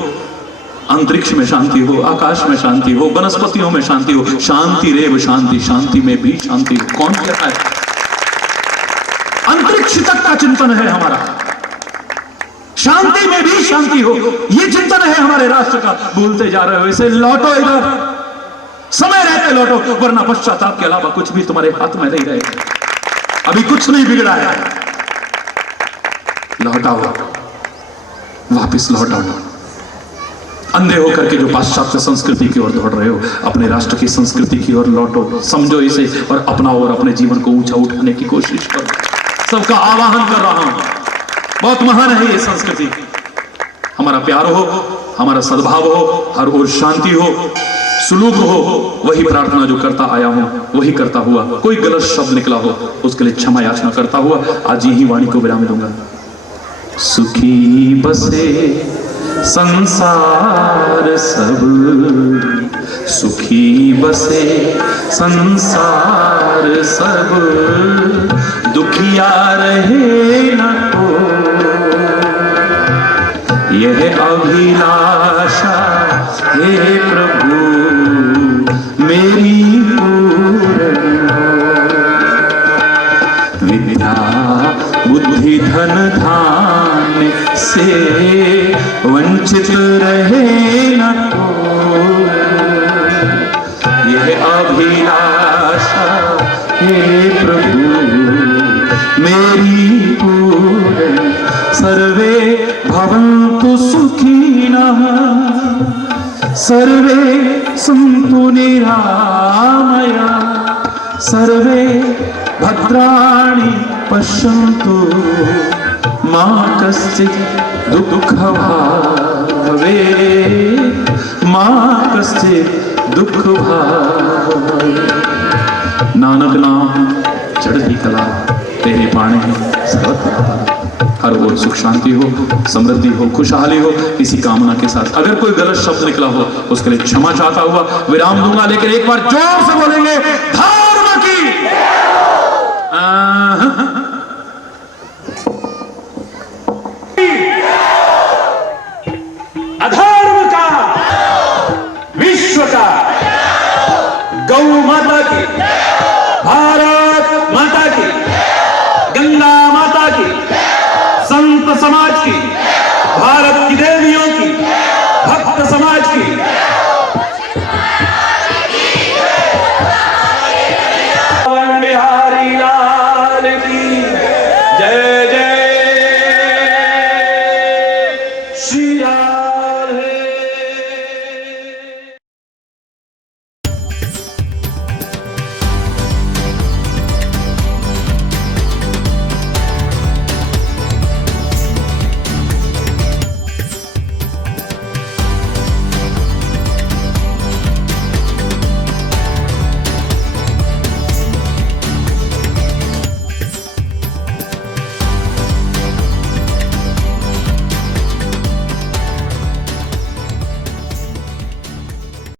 अंतरिक्ष में शांति हो आकाश में शांति हो वनस्पतियों में शांति हो शांति रेव शांति शांति में भी शांति कौन कहता है अंतरिक्ष तक का चिंतन है हमारा शांति में भी शांति हो ये चिंतन है हमारे राष्ट्र का भूलते जा रहे हो इसे लौटो इधर समय रहते लौटो वरना पश्चाताप के अलावा कुछ भी तुम्हारे हाथ में नहीं रहेगा अभी कुछ नहीं बिगड़ा है लौटाओ वापिस लौटाओ अंधे होकर के जो पाश्चात्य संस्कृति की ओर दौड़ रहे हो अपने राष्ट्र की संस्कृति की ओर लौटो समझो इसे और अपनाओ और अपने जीवन को ऊंचा उठाने की कोशिश करो सबका आवाहन कर रहा हूं बहुत महान है ये संस्कृति हमारा प्यार हो, हमारा सद्भाव हो, हर ओर शांति हो, सुलूक हो, वही प्रार्थना जो करता आया हूं, वही करता हुआ। कोई गलत शब्द निकला हो उसके लिए क्षमा याचना करता हुआ आज यही वाणी को विराम दूंगा। सुखी बसे संसार सब, सुखी बसे संसार सब, दुखिया रहे न को, यह अभिलाषा हे प्रभु मेरी पूर्ण। विद्या बुद्धि धन धान्य से वंचित रहे न को, यह अभिलाषा हे प्रभु मेरी पूर्ण। सर्वे भवन्तु सुखिनः, सर्वे सन्तु निरामया, सर्वे भद्राणि पश्यन्तु, मा कश्चित् दुःखभाग् भवेत्, मा कश्चित् दुःखभाग् भवेत्। नानक नाम चढ़ती कला, तेरे पाणी सर्वत्र प्रभा। हर ओर सुख शांति हो, समृद्धि हो, खुशहाली हो, इसी कामना के साथ। अगर कोई गलत शब्द निकला हो उसके लिए क्षमा चाहता हुआ विराम दूंगा, लेकिन एक बार जोर से बोलेंगे